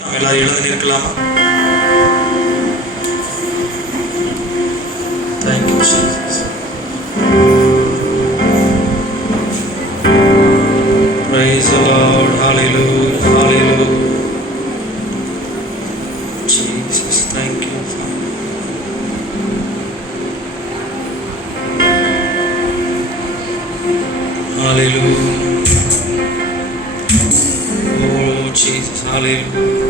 நாம் எல்லாரும் எழுந்து நிற்கலாமா? Thank you, Jesus. Praise the Lord. Hallelujah. Hallelujah. Jesus, thank you, Father. Hallelujah. Oh, Jesus. Hallelujah.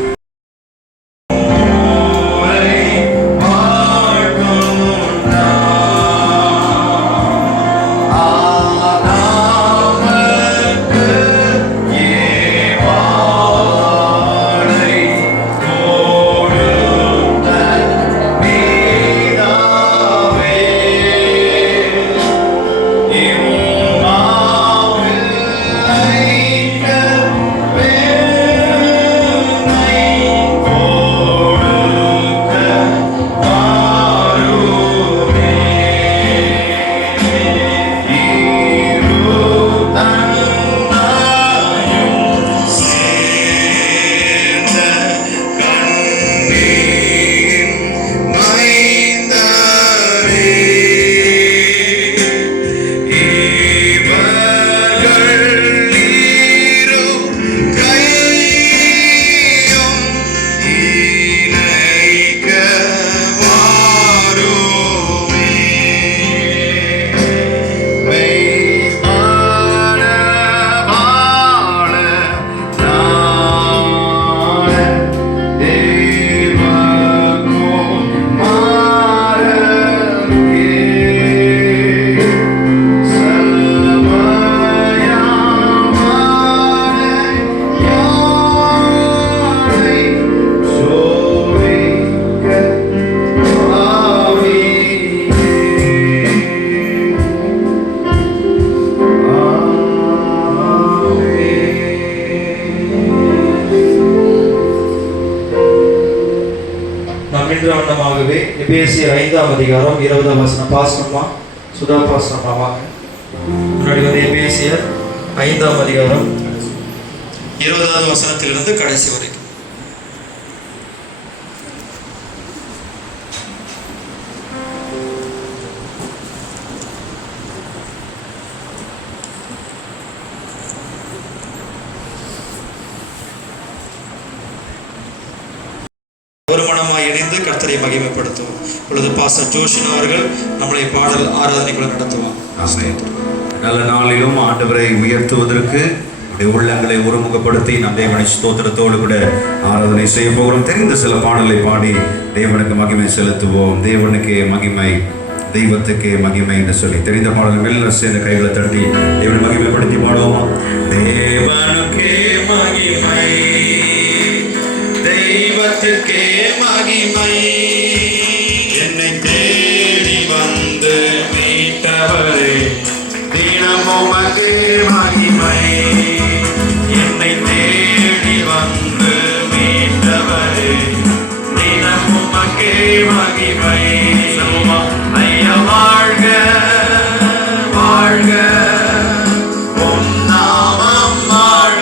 வண்ணமாகவே எபேசியர் 5ஆம் அதிகாரம் 20ஆம் வசனம் பாசனமா சுதா பாசனமா வாங்க முன்னாடி வந்து எபேசியர் 5ஆம் அதிகாரம் 20ஆவது வசனத்திலிருந்து கடைசி வரைக்கும். ஒரு மனமாய் இணைந்து கர்த்தரை மகிமைப்படுத்துவோம். இப்பொழுது பாஸ்டர் ஜோஷின் அவர்கள் நம்மளை பாடல் ஆராதனைக்குள்ள நடத்துவார். நல்ல நாளிலும் ஆண்டவரை உயர்த்துவதற்கு உள்ளங்களை ஒருமுகப்படுத்தி நம் தேவனை ஸ்தோத்திரத்தோடு கூட ஆராதனை செய்ய போகிறோம். தெரிந்த சில பாடலை பாடி தேவனுக்கு மகிமை செலுத்துவோம். தேவனுக்கே மகிமை, தெய்வத்துக்கே மகிமை என்று சொல்லி தெரிந்த பாடல் மெல்ல சேர்ந்த கைகளை தட்டி தேவனை மகிமைப்படுத்தி பாடுவோமா? தேவனுக்கே மகிமை, தெய்வத்துக்கே மகிமை, என்னை தேடி வந்து மீட்டவரே தினமும் உமக்கே மகிமை, என்னை தேடி வந்து மீட்டவரே தினமும் உமக்கே மகிமை. ஐயா வாழ்க வாழ்க, உன் நாமம் வாழ்க,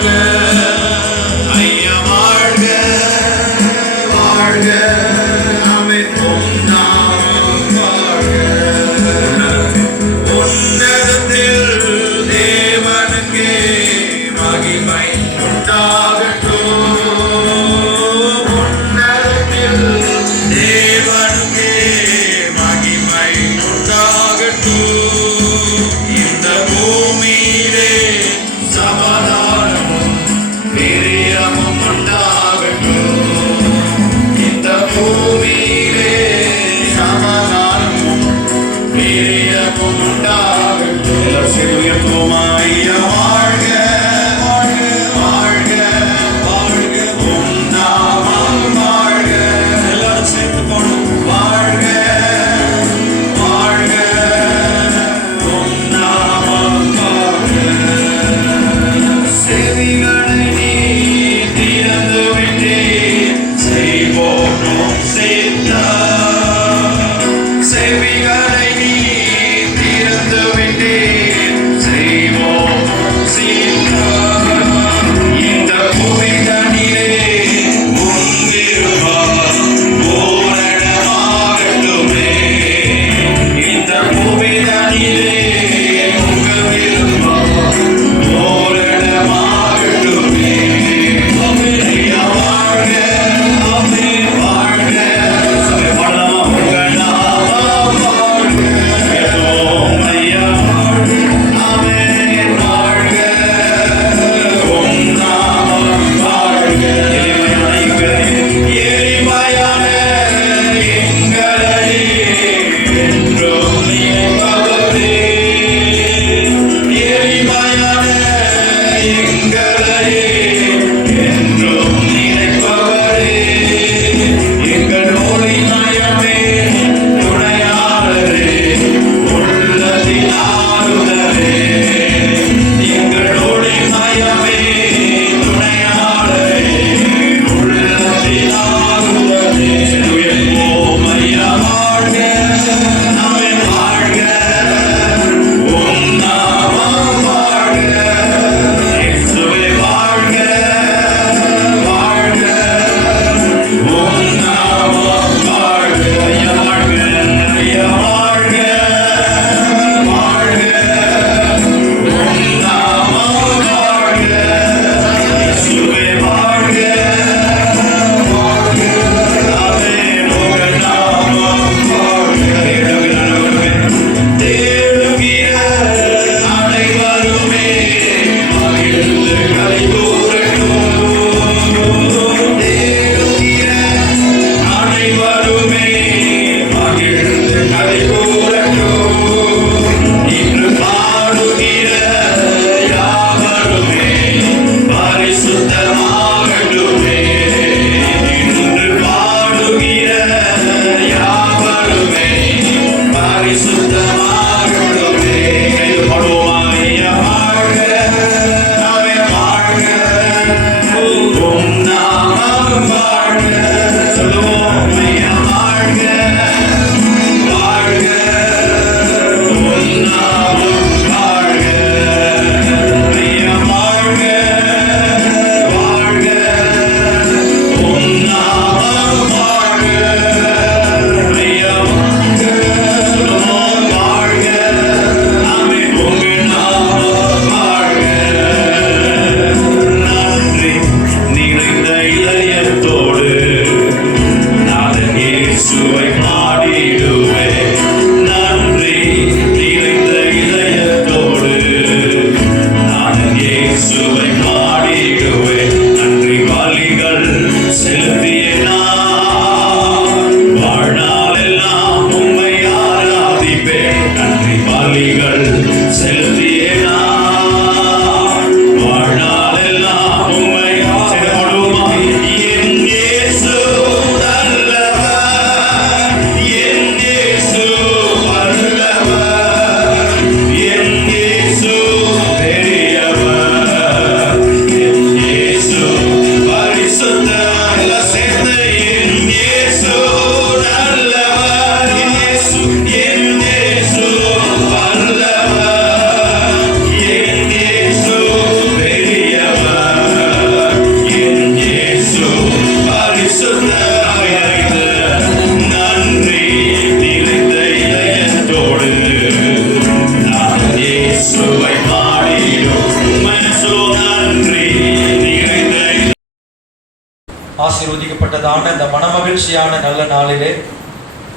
ஆசீர்வதிக்கப்பட்டதான இந்த மனமகிழ்ச்சியான நல்ல நாளிலே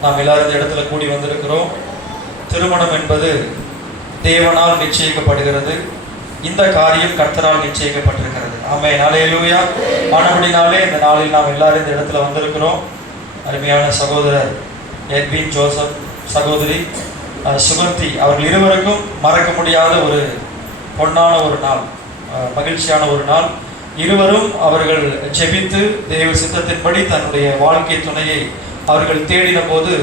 நாம் எல்லாரும் இந்த இடத்துல கூடி வந்திருக்கிறோம். திருமணம் என்பது தேவனால் நிச்சயிக்கப்படுகிறது. இந்த காரியம் கர்த்தரால் நிச்சயிக்கப்பட்டிருக்கிறது. ஆமென், அல்லேலூயா. ஆனபடினாலே இந்த நாளில் நாம் எல்லாரும் இந்த இடத்துல வந்திருக்கிறோம். அருமையான சகோதரர் எட்வின் ஜோசப், சகோதரி சுகந்தி அவர்கள் இருவருக்கும் மறக்க முடியாத ஒரு பொன்னான ஒரு நாள், மகிழ்ச்சியான ஒரு நாள். இருவரும் அவர்கள் ஜெபித்து தேவ சித்தத்தின்படி தன்னுடைய வாழ்க்கை துணையை அவர்கள் தேடின போது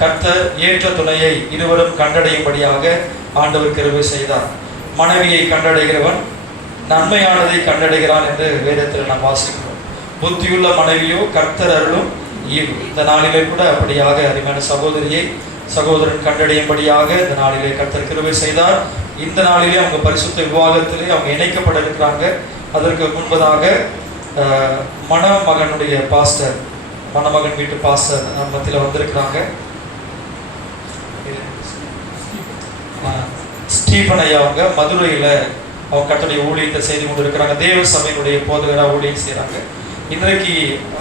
கர்த்தர் ஏற்ற துணையை இருவரும் கண்டடையும்படியாக ஆண்டவர் கிருபை செய்தார். மனைவியை கண்டடைகிறவன் நன்மையானதை கண்டடைகிறான் என்று வேதத்தில் நாம் வாசிக்கிறோம். புத்தியுள்ள மனைவியோ கர்த்தர் அருளும் ஈவு. இந்த நாளிலே கூட அப்படியாக அருமையான சகோதரியை சகோதரன் கண்டடையும்படியாக இந்த நாளிலே கர்த்தர் கிருபை செய்தார். இந்த நாளிலே அவங்க பரிசுத்த விவாகத்திலே அவங்க இணைக்கப்பட இருக்கிறாங்க. அதற்கு முன்பதாக மணமகனுடைய பாஸ்டர், மணமகன் வீட்டு பாஸ்டர் மத்தியில் வந்திருக்கிறாங்க. ஸ்டீபன் ஐயா அவங்க மதுரையில் அவங்க கர்த்தருடைய ஊழியத்தை செய்து கொண்டு இருக்கிறாங்க. தேவ சபையினுடைய போதகராக ஊழியம் செய்கிறாங்க. இன்றைக்கு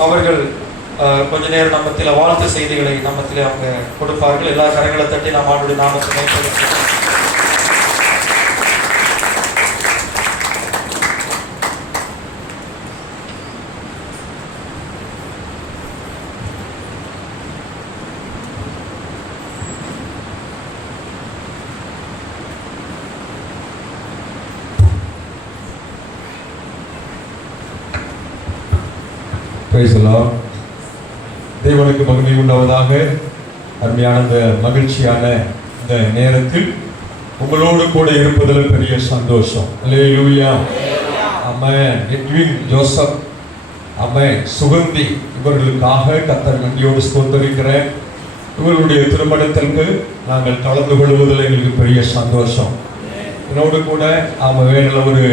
அவர்கள் கொஞ்ச நேரம் நம்மத்தில் வாழ்த்து செய்திகளை நம்மத்தில் அவங்க கொடுப்பார்கள். எல்லா கரங்களை தட்டி நாம் ஆண்டுடைய நாமத்தை மேம்படுத்துகிறோம். தேவனுக்கு மகிமை உண்டாவதாக. அருமையான இந்த மகிழ்ச்சியான இந்த நேரத்தில் உங்களோடு கூட இருப்பதில் பெரிய சந்தோஷம். அல்லேலூயா. ஆமென். எட்வின் ஜோசப், ஆமென், சுகந்தி இவர்களுக்காக கர்த்தர் நன்றியோடு ஸ்தோத்திரிக்கிறேன். இவர்களுடைய திருமணத்திற்கு நாங்கள் கலந்து கொள்வதில் எங்களுக்கு பெரிய சந்தோஷம். என்னோடு கூட வேலையில் ஒரு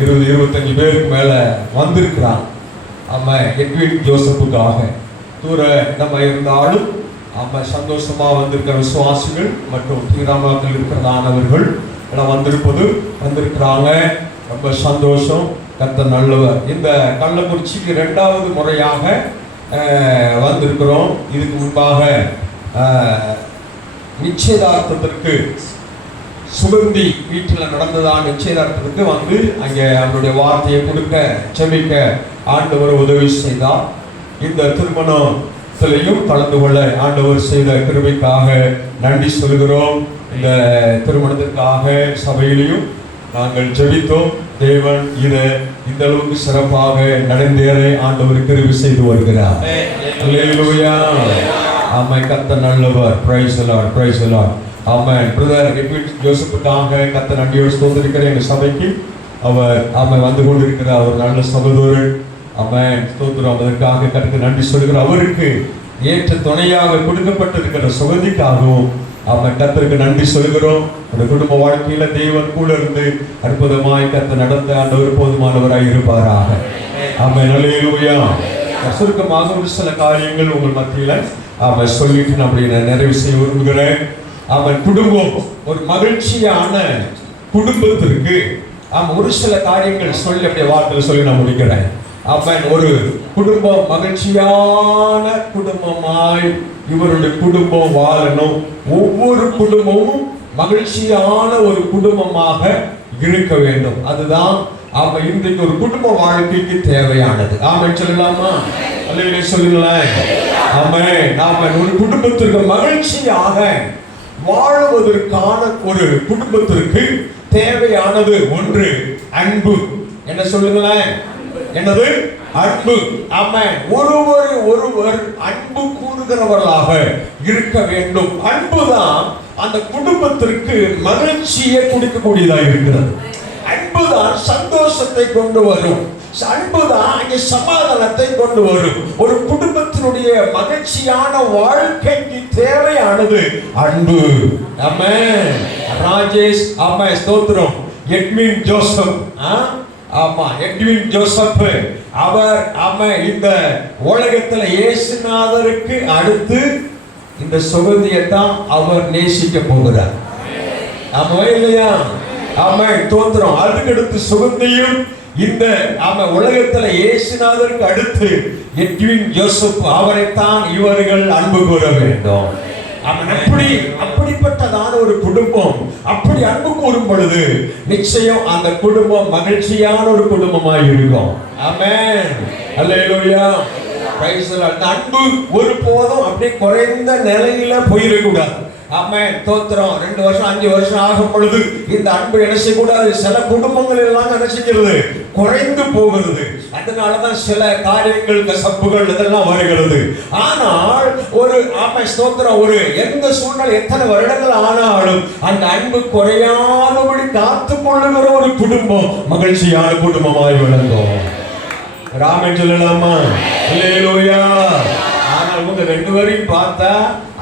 20-25 பேருக்கு மேலே வந்திருக்கிறான். எட்வின் ஜோசப்புக்காக தூர நம்ம இருந்தாலும் சந்தோஷமாக வந்திருக்கிற விசுவாசிகள் மற்றும் தீராமாக்கள் இருக்கிறதானவர்கள் எல்லாம் வந்திருக்கிறாங்க. ரொம்ப சந்தோஷம். கர்த்தர் நல்லவர். இந்த கள்ளக்குறிச்சிக்கு 2வது முறையாக வந்திருக்கிறோம். இதுக்கு முன்பாக நிச்சயதார்த்தத்திற்கு சுகந்தி வீட்டில் நடந்ததான் நிச்சயதார்த்தத்துக்கு வந்து அங்கே அவருடைய வார்த்தையை கொடுக்க செபிக்க ஆண்டவர் உதவி செய்தார். இந்த திருமணத்திலையும் கலந்து கொள்ள ஆண்டவர் செய்த கிருபைக்காக நன்றி சொல்கிறோம். இந்த திருமணத்திற்காக சபையிலையும் நாங்கள் ஜெபித்தோம். தேவன் இதை இந்த அளவுக்கு சிறப்பாக நடந்தேற ஆண்டவர் கிருபை செய்து வருகிறார். அல்லேலூயா. ஆமென். கர்த்தர் நல்லவர். Praise the Lord, praise the Lord. ஆமென். பிரதர் எட்வின் ஜோசப்புக்காக கர்த்தர் நன்றியோடு ஸ்தோத்திரிக்கிற எங்கள் சபைக்கு அவர் வந்து கொண்டிருக்கிற அவர் நல்ல சகோதரர். ஆமென். ஸ்தோத்திரம். அதற்காக கர்த்தருக்கு நன்றி சொல்கிறோம். அவருக்கு ஏற்ற துணையாக கொடுக்கப்பட்டிருக்கிற சுகந்திக்காகவும் கர்த்தருக்கு நன்றி சொல்கிறோம். அந்த குடும்ப வாழ்க்கையில தேவன் கூட இருந்து அற்புதமாய் கர்த்தர் நடந்த ஆண்டவர் போதுமானவராய் இருப்பாராக. ஆமென். அல்லேலூயா. சுருக்கமாக ஒரு சில காரியங்கள் உங்கள் மத்தியில சொல்லிட்டு நான் நிறைவு செய்ய விரும்புகிறேன். குடும்பம் ஒரு மகிழ்ச்சியான குடும்பத்திற்கு ஒரு சில காரியங்கள் சொல்லி அப்படியே வார்த்தையில் சொல்லி நான் முடிக்கிறேன். ஒரு குடும்பம் மகிழ்ச்சியான குடும்பமாய் இவருடைய குடும்பம் வாழணும். ஒவ்வொரு குடும்பமும் மகிழ்ச்சியான ஒரு குடும்பமாக இருக்க வேண்டும். அதுதான் இன்றைக்கு ஒரு குடும்ப வாழ்க்கைக்கு தேவையானது. சொல்லலாமா? அல்லேலூயா சொல்லுங்களேன். ஒரு குடும்பத்திற்கு மகிழ்ச்சியாக வாழுவதற்கான ஒரு குடும்பத்திற்கு தேவையானது ஒன்று அன்பு. என்ன சொல்லுங்களேன்? என்னது? அன்பு. ஒருவர் அன்பு கூறுகிறவர்களாக இருக்க வேண்டும். அன்புதான் அந்த குடும்பத்திற்கு மகிழ்ச்சியை கொடுக்கக்கூடியதாக இருக்கிறது. அன்புதான் சந்தோஷத்தை கொண்டு வரும். அன்புதான் அங்கே சமாதானத்தை கொண்டு வரும். ஒரு குடும்பத்தினுடைய மகிழ்ச்சியான வாழ்க்கைக்கு தேவையானது அன்பு. ஆமென். ராஜேஷ் ஸ்தோத்திரம். எட்வின் ஜோசப் எட்வின் ஜோசப் அவர் இந்த உலகத்துல இயேசுநாதருக்கு அடுத்து இந்த சுகந்தியை தான் அவர் நேசிக்க போகிறார். இல்லையா? தோத்திரம். அதுக்கு அடுத்து சுகந்தியும் இந்த உலகத்துல இயேசுநாதருக்கு அடுத்து எட்வின் ஜோசப் அவரைத்தான் இவர்கள் அன்பு கூற வேண்டும். அப்படிப்பட்டதான ஒரு குடும்பம் அப்படி அன்பு கூறும் பொழுது நிச்சயம் அந்த குடும்பம் மகிழ்ச்சியான ஒரு குடும்பமாய் இருக்கும். ஆமென், அல்லேலூயா, பிரைஸ் தி லார்ட். அந்த அன்பு ஒருபோதும் அப்படியே குறைந்த நிலையில போயிடக்கூடாது. ஆமென், தோத்திரம். 2 வருஷம் 5 வருஷம் ஆகும் பொழுது இந்த அன்பு என்ன செய்யக்கூடாது, சில குடும்பங்கள் எல்லாம் என்ன செய்கிறது, குறைந்து போகிறது. அதனாலதான் சில காரியங்கள் கசப்புகள் இதெல்லாம் வருகிறது. ஆனால் ஒரு ஸ்தோத்திரம், ஒரு எந்த சூழ்நிலை எத்தனை வருடங்கள் ஆனாலும் அந்த அன்பு குறையாதபடி காத்து கொள்ளுகிற ஒரு குடும்பம் மகிழ்ச்சியான குடும்பமாய் விளங்கும். ராமன் சொல்லலாமா? அல்லேலூயா. ஆனால் இவங்க 2 பேரையும் பார்த்தா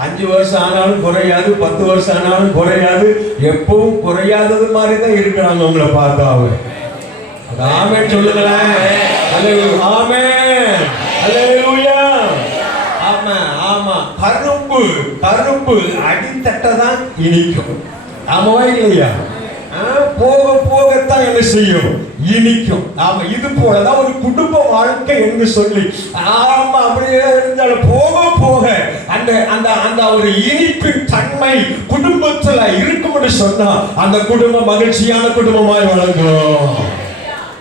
5 வருஷம் ஆனாலும் குறையாது, 10 வருஷம் ஆனாலும் குறையாது, எப்பவும் குறையாதது மாதிரி தான் இருக்கிறாங்க உங்களை பார்த்தா. ஆமென் சொல்லுங்களேன். ஆமென், அல்லேலூயா. ஆமா ஆமா, கரும்பு அடித்தட்டதான் இனிக்கும். ஆமாவா இல்லையா? போக போகத்தான் என்ன செய்யும், இனிக்கும். ஆமா, இது போலதான் ஒரு குடும்ப வாழ்க்கை என்று சொல்லி அப்படியே இருந்தாலும் போக போக அந்த அந்த அந்த ஒரு இனிப்பின் தன்மை குடும்பத்துல இருக்கும் என்று சொன்னா அந்த குடும்பம் மகிழ்ச்சியான குடும்பமாய் வழங்கும்.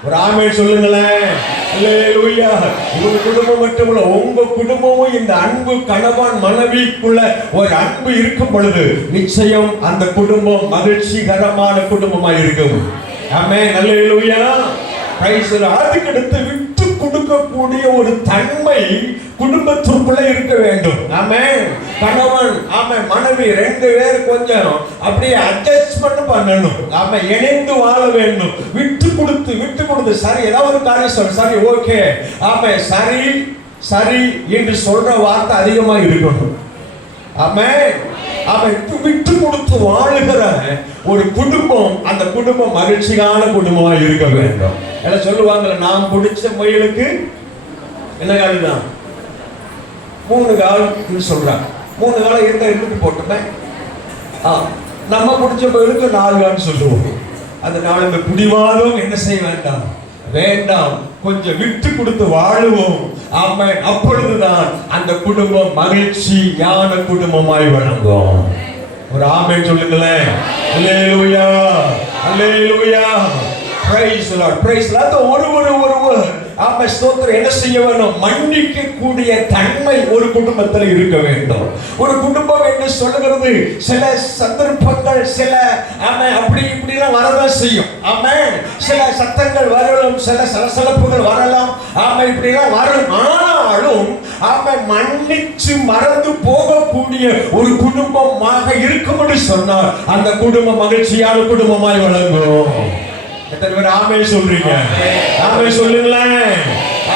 ஒரு ஆமென் சொல்லுங்களேன். அல்லேலூயா. உங்க குடும்பம் மட்டுமல்ல, உங்க குடும்பமும் இந்த அன்பு கணவன் மனைவிக்குள்ள ஒரு அன்பு இருக்கும் பொழுது நிச்சயம் அந்த குடும்பம் மகிழ்ச்சிகரமான குடும்பமாய் இருக்கும். ஆமென், அல்லேலூயா. Praise the Lord. அதுக்கு அடுத்து விட்டு கொடுக்கக்கூடிய ஒரு தன்மை குடும்பத்திற்குள்ள இருக்க வேண்டும். ஆமென். கணவன் மனைவி 2 பேர் கொஞ்சம் அப்படியே அட்ஜஸ்ட்மென்ட் பண்ணணும். இணைந்து வாழ வேண்டும். விட்டு கொடுத்து சரி, ஏதாவது ஒரு காரியம் சொல்ல, சரி ஓகே, சரி சரி என்று சொல்ற வார்த்தை அதிகமா இருக்கணும். விட்டு கொடுத்து வாழுகிற ஒரு குடும்பம், அந்த குடும்பம் மகிழ்ச்சியான குடும்பமா இருக்க வேண்டும். எல்லாம் சொல்லுவாங்கல்ல, நாம் பிடிச்ச முயலுக்கு என்ன காலம், 3 காலம் சொல்றாங்க. 3 காலம் இருந்தா இருக்கு போட்டுமே. நம்ம பிடிச்ச முயலுக்கு 4 காலம் சொல்லுவோம். அதனால இந்த பிடிவாதம் என்ன செய்ய வேண்டாம், கொஞ்சம் விட்டு கொடுத்து வாழுவோம். ஆமென். அப்பொழுதுதான் அந்த குடும்பம் மகிழ்ச்சியான குடும்பமாய் வழங்கும். ஒரு ஆமென் சொல்லுங்களேன். அல்லேலூயா, அல்லேலூயா. Praise the Lord, praise the Lord. ஒருவர் ஸ்தோத்திரம் என்ன செய்ய வேண்டும், மன்னிக்க கூடிய தன்மை ஒரு குடும்பத்தில் இருக்க வேண்டும். ஒரு குடும்பம் என்று சொல்லுகிறது சில சந்தர்ப்பங்கள், சில அப்படி இப்படிலாம் வரதான் செய்யும். சில சத்தங்கள் வரலாம், சில சலசலப்புகள் வரலாம், இப்படிலாம் வரும். ஆனாலும் மன்னிச்சு மறந்து போகக்கூடிய ஒரு குடும்பமாக இருக்கும் என்று சொன்னால் அந்த குடும்பம் மகிழ்ச்சியான குடும்பமாய் வழங்கும். எத்தனை பேர் ஆமென் சொல்றீங்க? ஆமென் சொல்லுங்களேன்.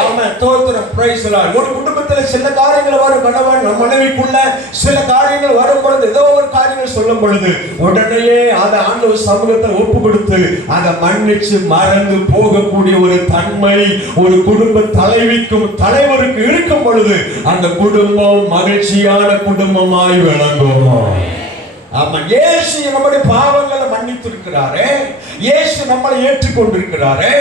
ஆமென், தோத்திரம், பிரைஸ் தி லார்ட். ஒரு குடும்பத்துல சில காரியங்கள் வரும், கணவன் மனைவிக்குள்ள சில காரியங்கள் வரும் பொழுது, ஏதோ ஒரு காரியங்கள் சொல்லும் பொழுது உடனே அதை ஆண்டவர் சமூகத்தில் ஒப்பு கொடுத்து அதை மன்னிச்சு மறந்து போகக்கூடிய ஒரு தன்மை ஒரு குடும்ப தலைவிக்கும் தலைவருக்கு இருக்கும் பொழுது அந்த குடும்பம் மகிழ்ச்சியான குடும்பமாய் விளங்கும். இயேசு நம்முடைய பாவங்களை மன்னித்திருக்கிறாரே, இயேசு நம்மளை ஏற்றுக்கொண்டிருக்கிறாரே.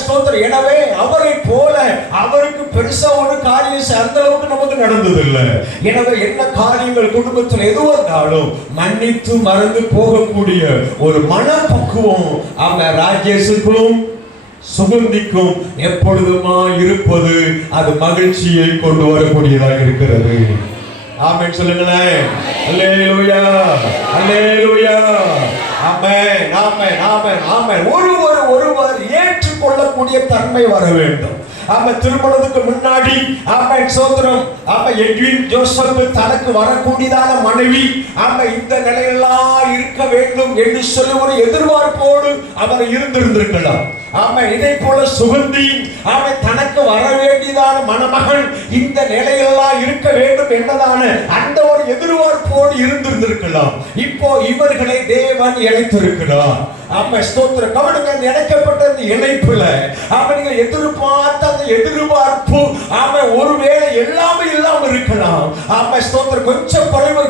ஸ்தோத்திரம். எனவே அவரை போல அவருக்கு பெருசா ஒரு காரியம் அந்த அளவுக்கு நமக்கு நடந்தது இல்லை. எனவே என்ன காரியங்கள் குடும்பத்தில் எது வந்தாலும் மன்னித்து மறந்து போகக்கூடிய ஒரு மனப்பக்குவம் ராஜேஷுக்கும் சுகந்திக்கும் எப்பொழுதுமா இருப்பது அது மகிழ்ச்சியை கொண்டு வரக்கூடியதாக இருக்கிறது. ஆமென் சொல்லுங்களேன். அல்லேலூயா, அல்லேலூயா. ஆமென், ஆமென், ஆமென், ஆமென். ஒருவர் ஏற்றுக்கொள்ளக்கூடிய தன்மை வர வேண்டும். திருமணத்துக்கு முன்னாடி சோதரம் எட்வின் ஜோசப் தனக்கு வரக்கூடியதான மனைவி இந்த நிலையெல்லாம் இருக்க வேண்டும் என்று சொல்லி ஒரு எதிர்பார்ப்போடு அவர் இருந்திருந்திருக்கலாம். இதை போல சுகந்தி தனக்கு வர வேண்டியதான மணமகன் இந்த நிலையெல்லாம் இருக்க வேண்டும் என்பதான அந்த ஒரு எதிர்பார்ப்போடு இருந்திருந்திருக்கலாம். இப்போ இவர்களை தேவன் இணைத்திருக்கிறார். ஆமா, ஸ்தோத்திரம். கவனிங்க, அந்த இணைக்கப்பட்ட அந்த இணைப்புல நீங்க எதிர்பார்த்த அந்த எதிர்பார்ப்பு ஒருவேளை எல்லாமே இல்லாம இருக்கலாம். ஆமா, ஸ்தோத்திரம். கொஞ்சம் குறைவு,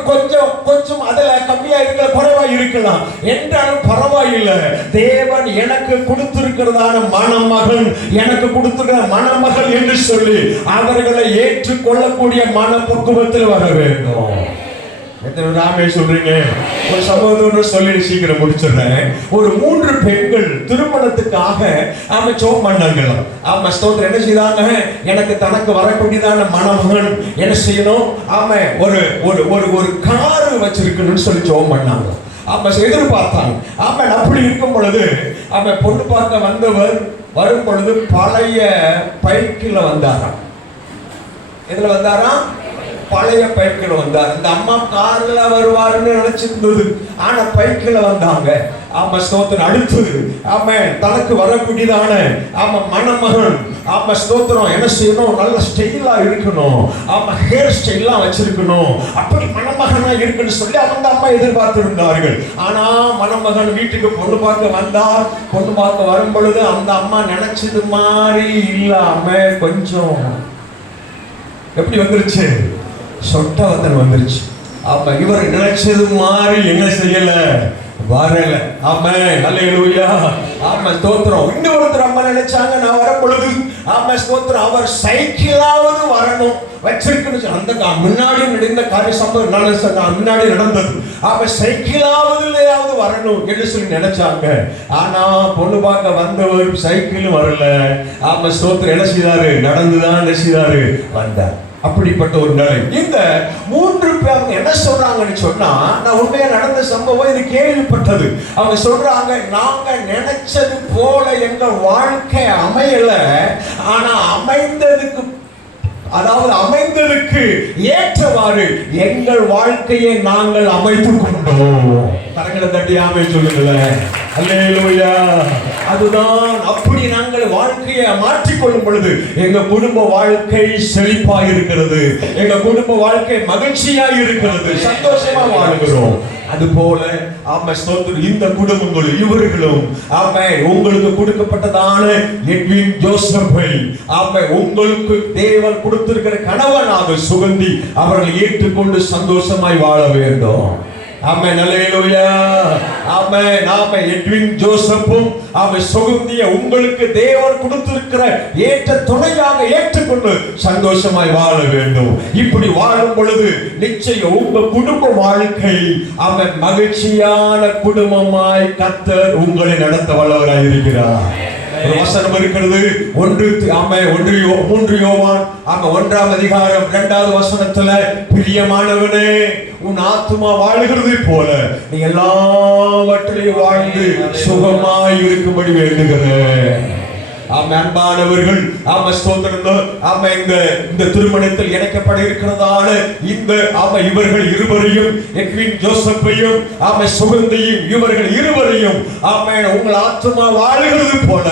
கொஞ்சம் அதுல கம்மியா இருக்க, குறைவா இருக்கலாம். என்றாலும் பரவாயில்லை. தேவன் எனக்கு கொடுத்திருக்கிறதான மணமகன், எனக்கு கொடுத்திருக்கிற மணமகள் என்று சொல்லி அவர்களை ஏற்றுக்கொள்ளக்கூடிய மனப்பக்குவத்தில் வர வேண்டும். ராமே சொல்றீங்க. ஒரு சகோதரர் சொல்லி சீக்கிரம் முடிச்சிடுறேன். ஒரு 3 பெண்கள் திருமணத்துக்காக ஜெபம் பண்ணாங்களாம். ஸ்தோத்திரம். என்ன செய்தாங்க? எனக்கு தனக்கு வரக்கூடியதான மணமகன் என்ன செய்யணும்? ஒரு ஒரு ஒரு காரு வச்சிருக்கணும்னு சொல்லி ஜெபம் பண்ணாங்க. எதிர்பார்த்தாங்க. அப்படி இருக்கும் பொழுது பொண்ணு பார்க்க வந்தவர் வரும் பொழுது பழைய பைக்கில் வந்தாராம். எதுல வந்தாராம்? பழைய பைக்கில் வந்தார். இந்த அம்மா கார்ல வருவாருன்னு நினைச்சிருந்தது, ஆனா பைக்கில் வந்தாங்க. ஸ்தோத்திரம். அடுத்தது தனக்கு வரக்கூடியதான மணமகன் ஸ்தோத்திரம் என்ன செய்யணும்? நல்ல ஸ்டைலா இருக்கணும், ஹேர் ஸ்டைல்லாம் வச்சிருக்கணும், அப்படி மணமகனா இருக்குன்னு சொல்லி அந்த அம்மா எதிர்பார்த்து இருந்தார்கள். ஆனா மணமகன் வீட்டுக்கு பொண்ணு பார்க்க வந்தார். பொண்ணு பார்க்க வரும் பொழுது அந்த அம்மா நினைச்சது மாதிரி இல்லாம கொஞ்சம் எப்படி வந்துருச்சு? சொட்டவத்தன் வந்துருச்சு. இவர் நினைச்சது மாதிரி என்ன செய்யல, வரல. அல்லேலூயா. ஸ்தோத்திரம். இன்னொருத்தர் அம்மா நினைச்சாங்க, நான் வரும் பொழுது ஸ்தோத்திரம் அவர் சைக்கிளாவது வரணும் வச்சிருக்கணும். அந்த முன்னாடி நடந்த காரிய சம்பவம் முன்னாடி நடந்தது. சைக்கிளாவது வரணும் என்று சொல்லி நினைச்சாங்க. ஆனா பொண்ணு பார்க்க வந்தவர் சைக்கிளும் வரல. ஸ்தோத்திரம். என்ன செய்தாரு? நடந்துதான் என்ன செய்தாரு? வந்தார். அப்படிப்பட்ட ஒரு நிலை. இந்த 3 பேர் என்ன சொல்றாங்கன்னு சொன்னா, நான் உண்மையா நடந்த சம்பவம் இது கேள்விப்பட்டது. அவங்க சொல்றாங்க, நாங்க நினைச்சது போல எங்க வாழ்க்கை அமையல, ஆனா அமைந்ததுக்கு ஏற்றவாறு எங்கள் வாழ்க்கையை நாங்கள் அமைத்துக் கொண்டோம். கரங்களை தட்டி ஆமென் சொல்லுங்களேன். அல்லேலூயா. அதுதான். அப்படி நாங்கள் வாழ்க்கையை மாற்றிக்கொள்ளும் பொழுது எங்க குடும்ப வாழ்க்கை செழிப்பாக இருக்கிறது, எங்க குடும்ப வாழ்க்கை மகிழ்ச்சியாக இருக்கிறது, சந்தோஷமா வாழ்கிறோம். அதுபோல இந்த குடும்பங்கள் இவர்களும் உங்களுக்கு கொடுக்கப்பட்டதான எட்வின் ஜோசப்பை உங்களுக்கு தேவன் கொடுத்திருக்கிற கணவனாக சுகந்தி அவர்கள் ஏற்றுக்கொண்டு சந்தோஷமாய் வாழ வேண்டும். அல்லேலூயா. எட்வின் ஜோசப்பும் சுகந்திய உங்களுக்கு தேவன் கொடுத்திருக்கிற ஏற்ற துணையாக ஏற்றுக்கொண்டு சந்தோஷமாய் வாழ வேண்டும். இப்படி வாழும் பொழுது நிச்சயம் உங்க குடும்ப வாழ்க்கை மகிழ்ச்சியான குடும்பமாய் கர்த்தர் உங்களை நடத்த வல்லவராய் இருக்கிறார். ஒரு வசனம் இருக்கிறது. 3 யோவான் 1ஆம் அதிகாரம் 2வது வசனத்துல, பிரியமானவனே, உன் ஆத்துமா வாழ்கிறது போல நீ எல்லாவற்றிலையும் வாழ்ந்து சுகமாய் இருக்கும்படி வேண்டுகிறேன். அன்பானவர்கள், இந்த திருமணத்தில் இணைக்கப்பட இருக்கிறதான இந்த இவர்கள் இருவரையும், எட்வின் ஜோசப்பையும் சுகந்தியும், இவர்கள் இருவரையும் உங்கள் ஆத்துமா வாழ்கிறது போல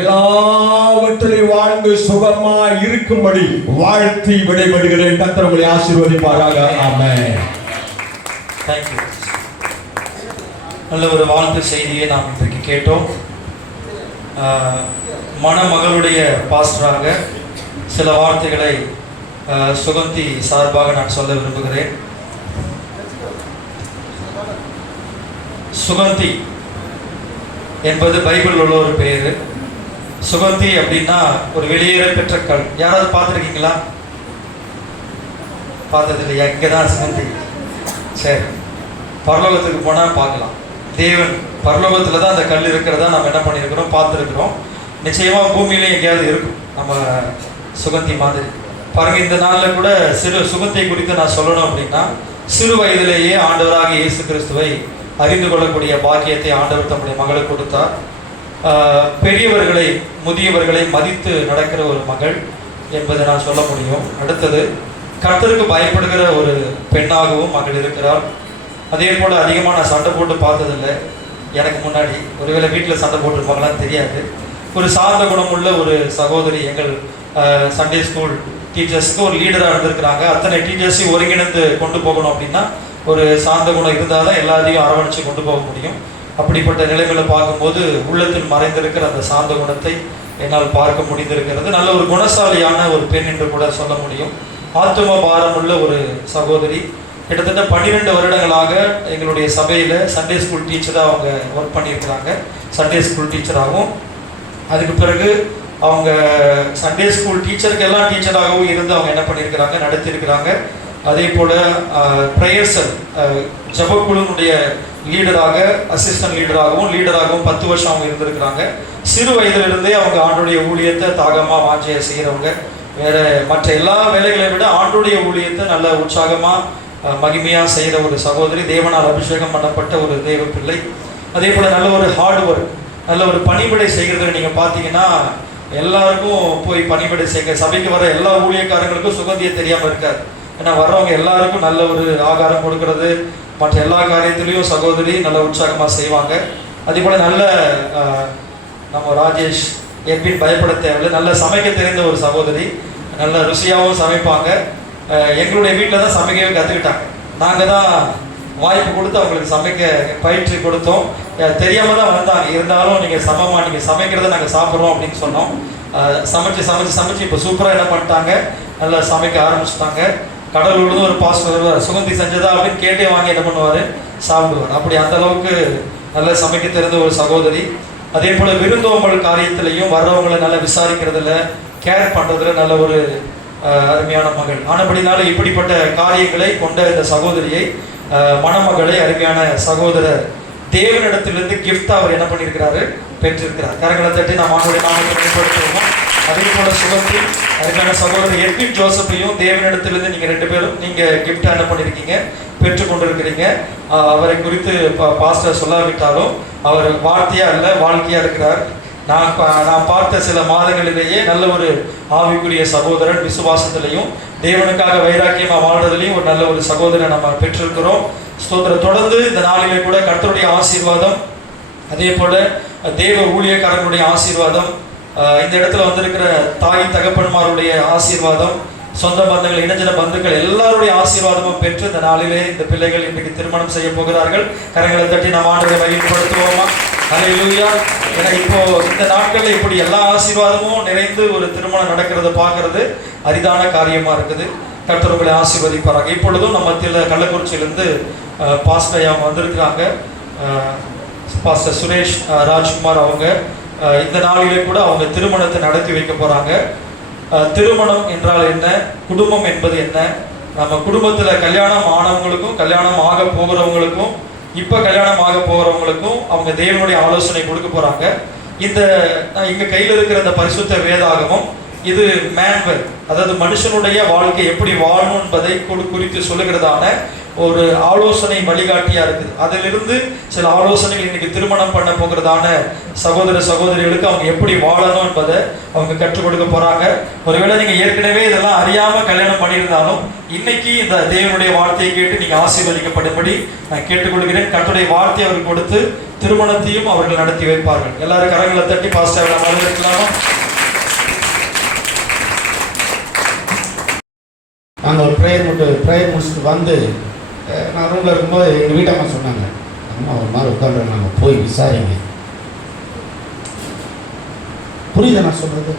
எல்லாவற்றிலையும் வாழ்ந்து சுகமாய் இருக்கும்படி வாழ்த்தி விடைபெறுகிறேன். கர்த்தர் உங்களை ஆசீர்வதிப்பாராக. ஆமென். தேங்க்யூ. நல்ல ஒரு வாழ்த்து செய்தியை நாம் இன்றைக்கு கேட்டோம். மணமகளுடைய பாஸ்டராக சில வார்த்தைகளை சுகந்தி சார்பாக நான் சொல்ல விரும்புகிறேன். சுகந்தி என்பது பைபிள் உள்ள ஒரு பெயர். சுகந்தி அப்படின்னா ஒரு வெளியேற பெற்ற கல். யாராவது பார்த்துருக்கீங்களா? பார்த்தது இல்லையா? இங்கே தான் சுகந்தி. சரி, பரலோகத்துக்கு போனால் பார்க்கலாம். தேவன் பரலோகத்தில் தான் அந்த கல் இருக்கிறதா நம்ம என்ன பண்ணியிருக்கிறோம், பார்த்துருக்குறோம். நிச்சயமாக பூமியிலே எங்கேயாவது இருக்கும் நம்ம சுகந்தி மாதிரி. பாருங்க, இந்த நாளில் கூட சுகந்தை குறித்து நான் சொல்லணும் அப்படின்னா, சிறு வயதிலேயே ஆண்டவராக இயேசு கிறிஸ்துவை அறிந்து கொள்ளக்கூடிய பாக்கியத்தை ஆண்டவர் தம்முடைய மகளுக்கு கொடுத்தார். பெரியவர்களை, முதியவர்களை மதித்து நடக்கிற ஒரு மகள் என்பதை நான் சொல்ல முடியும். அடுத்தது, கர்த்தருக்கு பயப்படுகிற ஒரு பெண்ணாகவும் மகள் இருக்கிறார். அதே போல் அதிகமாக நான் சண்டை போட்டு பார்த்ததில்லை. எனக்கு முன்னாடி ஒருவேளை வீட்டில் சண்டை போட்டிருப்பாங்களான்னு தெரியாது. ஒரு சார்ந்த குணமுள்ள ஒரு சகோதரி எங்கள் சண்டே ஸ்கூல் டீச்சர்ஸ்க்கு ஒரு லீடராக இருந்திருக்கிறாங்க. அத்தனை டீச்சர்ஸையும் ஒருங்கிணைந்து கொண்டு போகணும் அப்படின்னா ஒரு சாந்த குணம் இருந்தால் தான் எல்லாத்தையும் அரவணைச்சு கொண்டு போக முடியும். அப்படிப்பட்ட நிலைமையில பார்க்கும்போது உள்ளத்தில் மறைந்திருக்கிற அந்த சாந்த குணத்தை என்னால் பார்க்க முடிந்திருக்கிறது. நல்ல ஒரு குணசாலியான ஒரு பெண் என்று கூட சொல்ல முடியும். ஆத்தும பாரம் உள்ள ஒரு சகோதரி. கிட்டத்தட்ட 12 வருடங்களாக எங்களுடைய சபையில் சண்டே ஸ்கூல் டீச்சராக அவங்க ஒர்க் பண்ணியிருக்கிறாங்க. சண்டே ஸ்கூல் டீச்சராகவும், அதுக்கு பிறகு அவங்க சண்டே ஸ்கூல் டீச்சருக்கெல்லாம் டீச்சராகவும் இருந்து அவங்க என்ன பண்ணியிருக்கிறாங்க, நடத்தியிருக்கிறாங்க. அதே போல் ப்ரேயர்சல் ஜபக்குழுனுடைய லீடராக, அசிஸ்டன்ட் லீடராகவும் 10 வருஷம் அவங்க இருந்திருக்கிறாங்க. சிறு வயதிலிருந்தே அவங்க ஆண்டுடைய ஊழியத்தை தாகமாக வாஞ்சியை செய்கிறவங்க. வேறு மற்ற எல்லா வேலைகளை விட ஆண்டுடைய ஊழியத்தை நல்ல உற்சாகமாக மகிமையாக செய்கிற ஒரு சகோதரி, தேவனால் அபிஷேகம் பண்ணப்பட்ட ஒரு தெய்வ பிள்ளை. அதே போல் நல்ல ஒரு ஹார்ட் ஒர்க், நல்ல ஒரு பணிவிடை செய்கிறத நீங்கள் பார்த்தீங்கன்னா எல்லாருக்கும் போய் பணிவிடை செய்ய, சபைக்கு வர எல்லா ஊழியக்காரங்களுக்கும் சுகந்தியம் தெரியாமல் இருக்காது. ஏன்னா வர்றவங்க எல்லாருக்கும் நல்ல ஒரு ஆகாரம் கொடுக்கறது, மற்ற எல்லா காரியத்திலையும் சகோதரி நல்ல உற்சாகமாக செய்வாங்க. அதே போல் நல்ல நம்ம ராஜேஷ் எப்பின் பயப்பட தேவையில்லை, நல்ல சமைக்க தெரிந்த ஒரு சகோதரி, நல்ல ருசியாகவும் சமைப்பாங்க. எங்களுடைய வீட்டில் தான் சமைக்கவே கற்றுக்கிட்டாங்க. நாங்கள் தான் வாய்ப்பு கொடுத்து அவங்களுக்கு சமைக்க பயிற்சி கொடுத்தோம். தெரியாமல் தான் வந்தாங்க. இருந்தாலும் நீங்கள் நீங்கள் சமைக்கிறத நாங்கள் சாப்பிட்றோம் அப்படின்னு சொன்னோம். சமைச்சு இப்போ சூப்பராக என்ன பண்ணிட்டாங்க, நல்லா சமைக்க ஆரம்பிச்சுட்டாங்க. கடலூர்லேருந்து ஒரு பாஸ்டர் வருவார், சுகந்தி செஞ்சதா அப்படின்னு கேட்டே வாங்கி என்ன பண்ணுவார், சாப்பிடுவார். அப்படி அந்த அளவுக்கு நல்லா சமைக்க தெரிந்த ஒரு சகோதரி. அதே போல் விருந்தோம்பல் காரியத்திலையும் வர்றவங்களை நல்லா விசாரிக்கிறதுல, கேர் பண்ணுறதுல நல்ல ஒரு அருமையான மகள். ஆனபடினால இப்படிப்பட்ட காரியங்களை கொண்ட இந்த சகோதரியை, மணமகளை, அருமையான சகோதரர் தேவனிடத்திலிருந்து கிஃப்ட் அவர் என்ன பண்ணியிருக்கிறாரு, பெற்றிருக்கிறார். கரங்களை தட்டி நாம் அவனுடைய நாமத்தை மேம்படுத்துவோம். அதே போல சுகந்தி, அருமையான சகோதரர் எட்வின் ஜோசப்பையும் தேவனிடத்திலிருந்து நீங்கள் 2 பேரும் நீங்கள் கிஃப்ட் என்ன பண்ணியிருக்கீங்க, பெற்றுக்கொண்டிருக்கிறீங்க. அவரை குறித்து பாஸ்டர் சொல்லாவிட்டாலும் அவர் வார்த்தையா அல்ல, வாழ்க்கையா இருக்கிறார். நான் பார்த்த சில மாதங்களிலேயே நல்ல ஒரு ஆவிக்குரிய சகோதரன், விசுவாசத்திலையும் தேவனுக்காக வைராக்கியமாக வாழ்றதுலையும் ஒரு நல்ல ஒரு சகோதரன் நம்ம பெற்றிருக்கிறோம். ஸ்தோத்திரம். தொடர்ந்து இந்த நாளிலே கூட கர்த்தருடைய ஆசீர்வாதம், அதே போல தேவ ஊழியக்காரர்களுடைய ஆசீர்வாதம், இந்த இடத்துல வந்திருக்கிற தாய் தகப்பன்மாருடைய ஆசீர்வாதம், சொந்த பந்தங்கள், இணைஞ்சன பந்துக்கள் எல்லாருடைய ஆசீர்வாதமும் பெற்று இந்த நாளிலே இந்த பிள்ளைகள் இன்றைக்கு திருமணம் செய்ய போகிறார்கள். கரங்களை தட்டி நாம் ஆண்டவரை மகிமைப்படுத்துவோமா? ஹல்லேலூயா. ஏன்னா இப்போ இந்த நாட்களில் இப்படி எல்லா ஆசீர்வாதமும் நிறைந்து ஒரு திருமணம் நடக்கிறத பார்க்கறது அரிதான காரியமா இருக்குது. கர்த்தர் உங்களை ஆசீர்வதிப்பாராங்க. இப்பொழுதும் நம்ம மத்தியில் கள்ளக்குறிச்சியிலேருந்து பாஸ்டர் அவங்க வந்திருக்கிறாங்க. பாஸ்டர் சுரேஷ் ராஜ்குமார் அவங்க இந்த நாளிலே கூட அவங்க திருமணத்தை நடத்தி வைக்க போகிறாங்க. திருமணம் என்றால் என்ன, குடும்பம் என்பது என்ன, நம்ம குடும்பத்தில் கல்யாணம் ஆனவங்களுக்கும் கல்யாணம் ஆக போகிறவங்களுக்கும் இப்போ கல்யாணம் ஆக போகிறவங்களுக்கும் அவங்க தேவனுடைய ஆலோசனை கொடுக்க போகிறாங்க. இந்த எங்கள் கையில் இருக்கிற இந்த பரிசுத்த வேதாகமம் இது மேன்வல், அதாவது மனுஷனுடைய வாழ்க்கை எப்படி வாழணும் என்பதை குறித்து சொல்லுகிறதான ஒரு ஆலோசனை வழிகாட்டியா இருக்குது. அதிலிருந்து சில ஆலோசனைகள் இன்னைக்கு திருமணம் பண்ண போகிறதான சகோதர சகோதரிகளுக்கு அவங்க எப்படி வாழணும் என்பதை அவங்க கற்றுக் கொடுக்க போறாங்க. ஒருவேளை நீங்க ஏற்கனவே இதெல்லாம் அறியாம கல்யாணம் பண்ணியிருந்தாலும் இன்னைக்கு இந்த தேவனுடைய வார்த்தையை கேட்டு நீங்க ஆசீர்வதிக்கப்படும்படி நான் கேட்டுக்கொள்கிறேன். கர்த்தருடைய வார்த்தையை அவர்கள் கொடுத்து திருமணத்தையும் அவர்கள் நடத்தி வைப்பார்கள். எல்லாரும் கரங்களை தட்டி பாஸ்டர் வரவேற்கலாமா? நாங்கள் ஒரு ப்ரேயர் முடிச்சுட்டு வந்து நான் ரூமில் இருக்கும்போது எங்கள் வீட்டம்மா சொன்னாங்க, அம்மா ஒரு மாதிரி உட்காந்து நாங்கள் போய் விசாரிங்க. புரியுது நான் சொல்கிறது?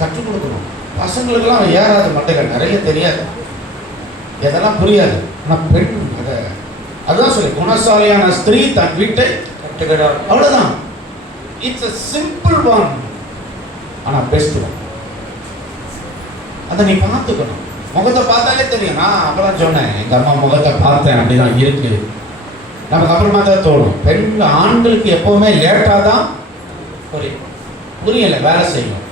கற்றுக் கொடுக்கணும். பசங்களுக்கெல்லாம் ஏறாது, மட்டைகள் நிறைய தெரியாது, எதெல்லாம் புரியாது. ஆனால் பெண் அதுதான் சொல்லி குணசாலியான ஸ்திரீ தன் வீட்டை கட்டுகிறார், அவ்வளோதான். இட்ஸ் a simple one, ஆனால் பெஸ்ட் ஒன். அதை நீ பார்த்துக்கணும். முகத்தை பார்த்தாலே தெரியும். நான் அப்பதான் சொன்னேன், எங்கள் அம்மா முகத்தை பார்த்தேன், அப்படிதான் இருக்கு. நமக்கு அப்புறமா தான் தோணும். ஆண்களுக்கு எப்பவுமே லேட்டாக தான் புரியலை, வேலை செய்யும்.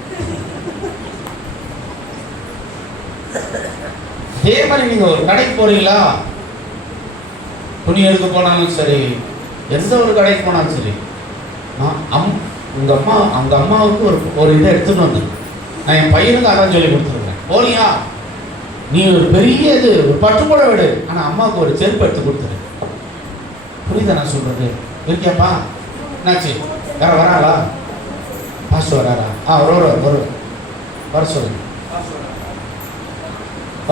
அதே மாதிரி நீங்கள் ஒரு கடைக்கு போறீங்களா, துணி எடுக்க போனாலும் சரி, எந்த ஒரு கடைக்கு போனாலும் சரி, உங்கள் அம்மாவுக்கு ஒரு இதை எடுத்துன்னு வந்து நான் என் பையனுக்கு அதான் சொல்லி கொடுத்துருக்கேன். போலியா நீ ஒரு பெரிய இது ஒரு பட்டுக்கூட விடு, ஆனால் அம்மாவுக்கு ஒரு செருப்பு எடுத்து கொடுத்துரு. புரியுதா நான் சொல்றது? இருக்கியாப்பா? என்னாச்சு? யார வராங்களா? பாஸ்டர் வராரா? வருவார் வர சொல்லுங்க.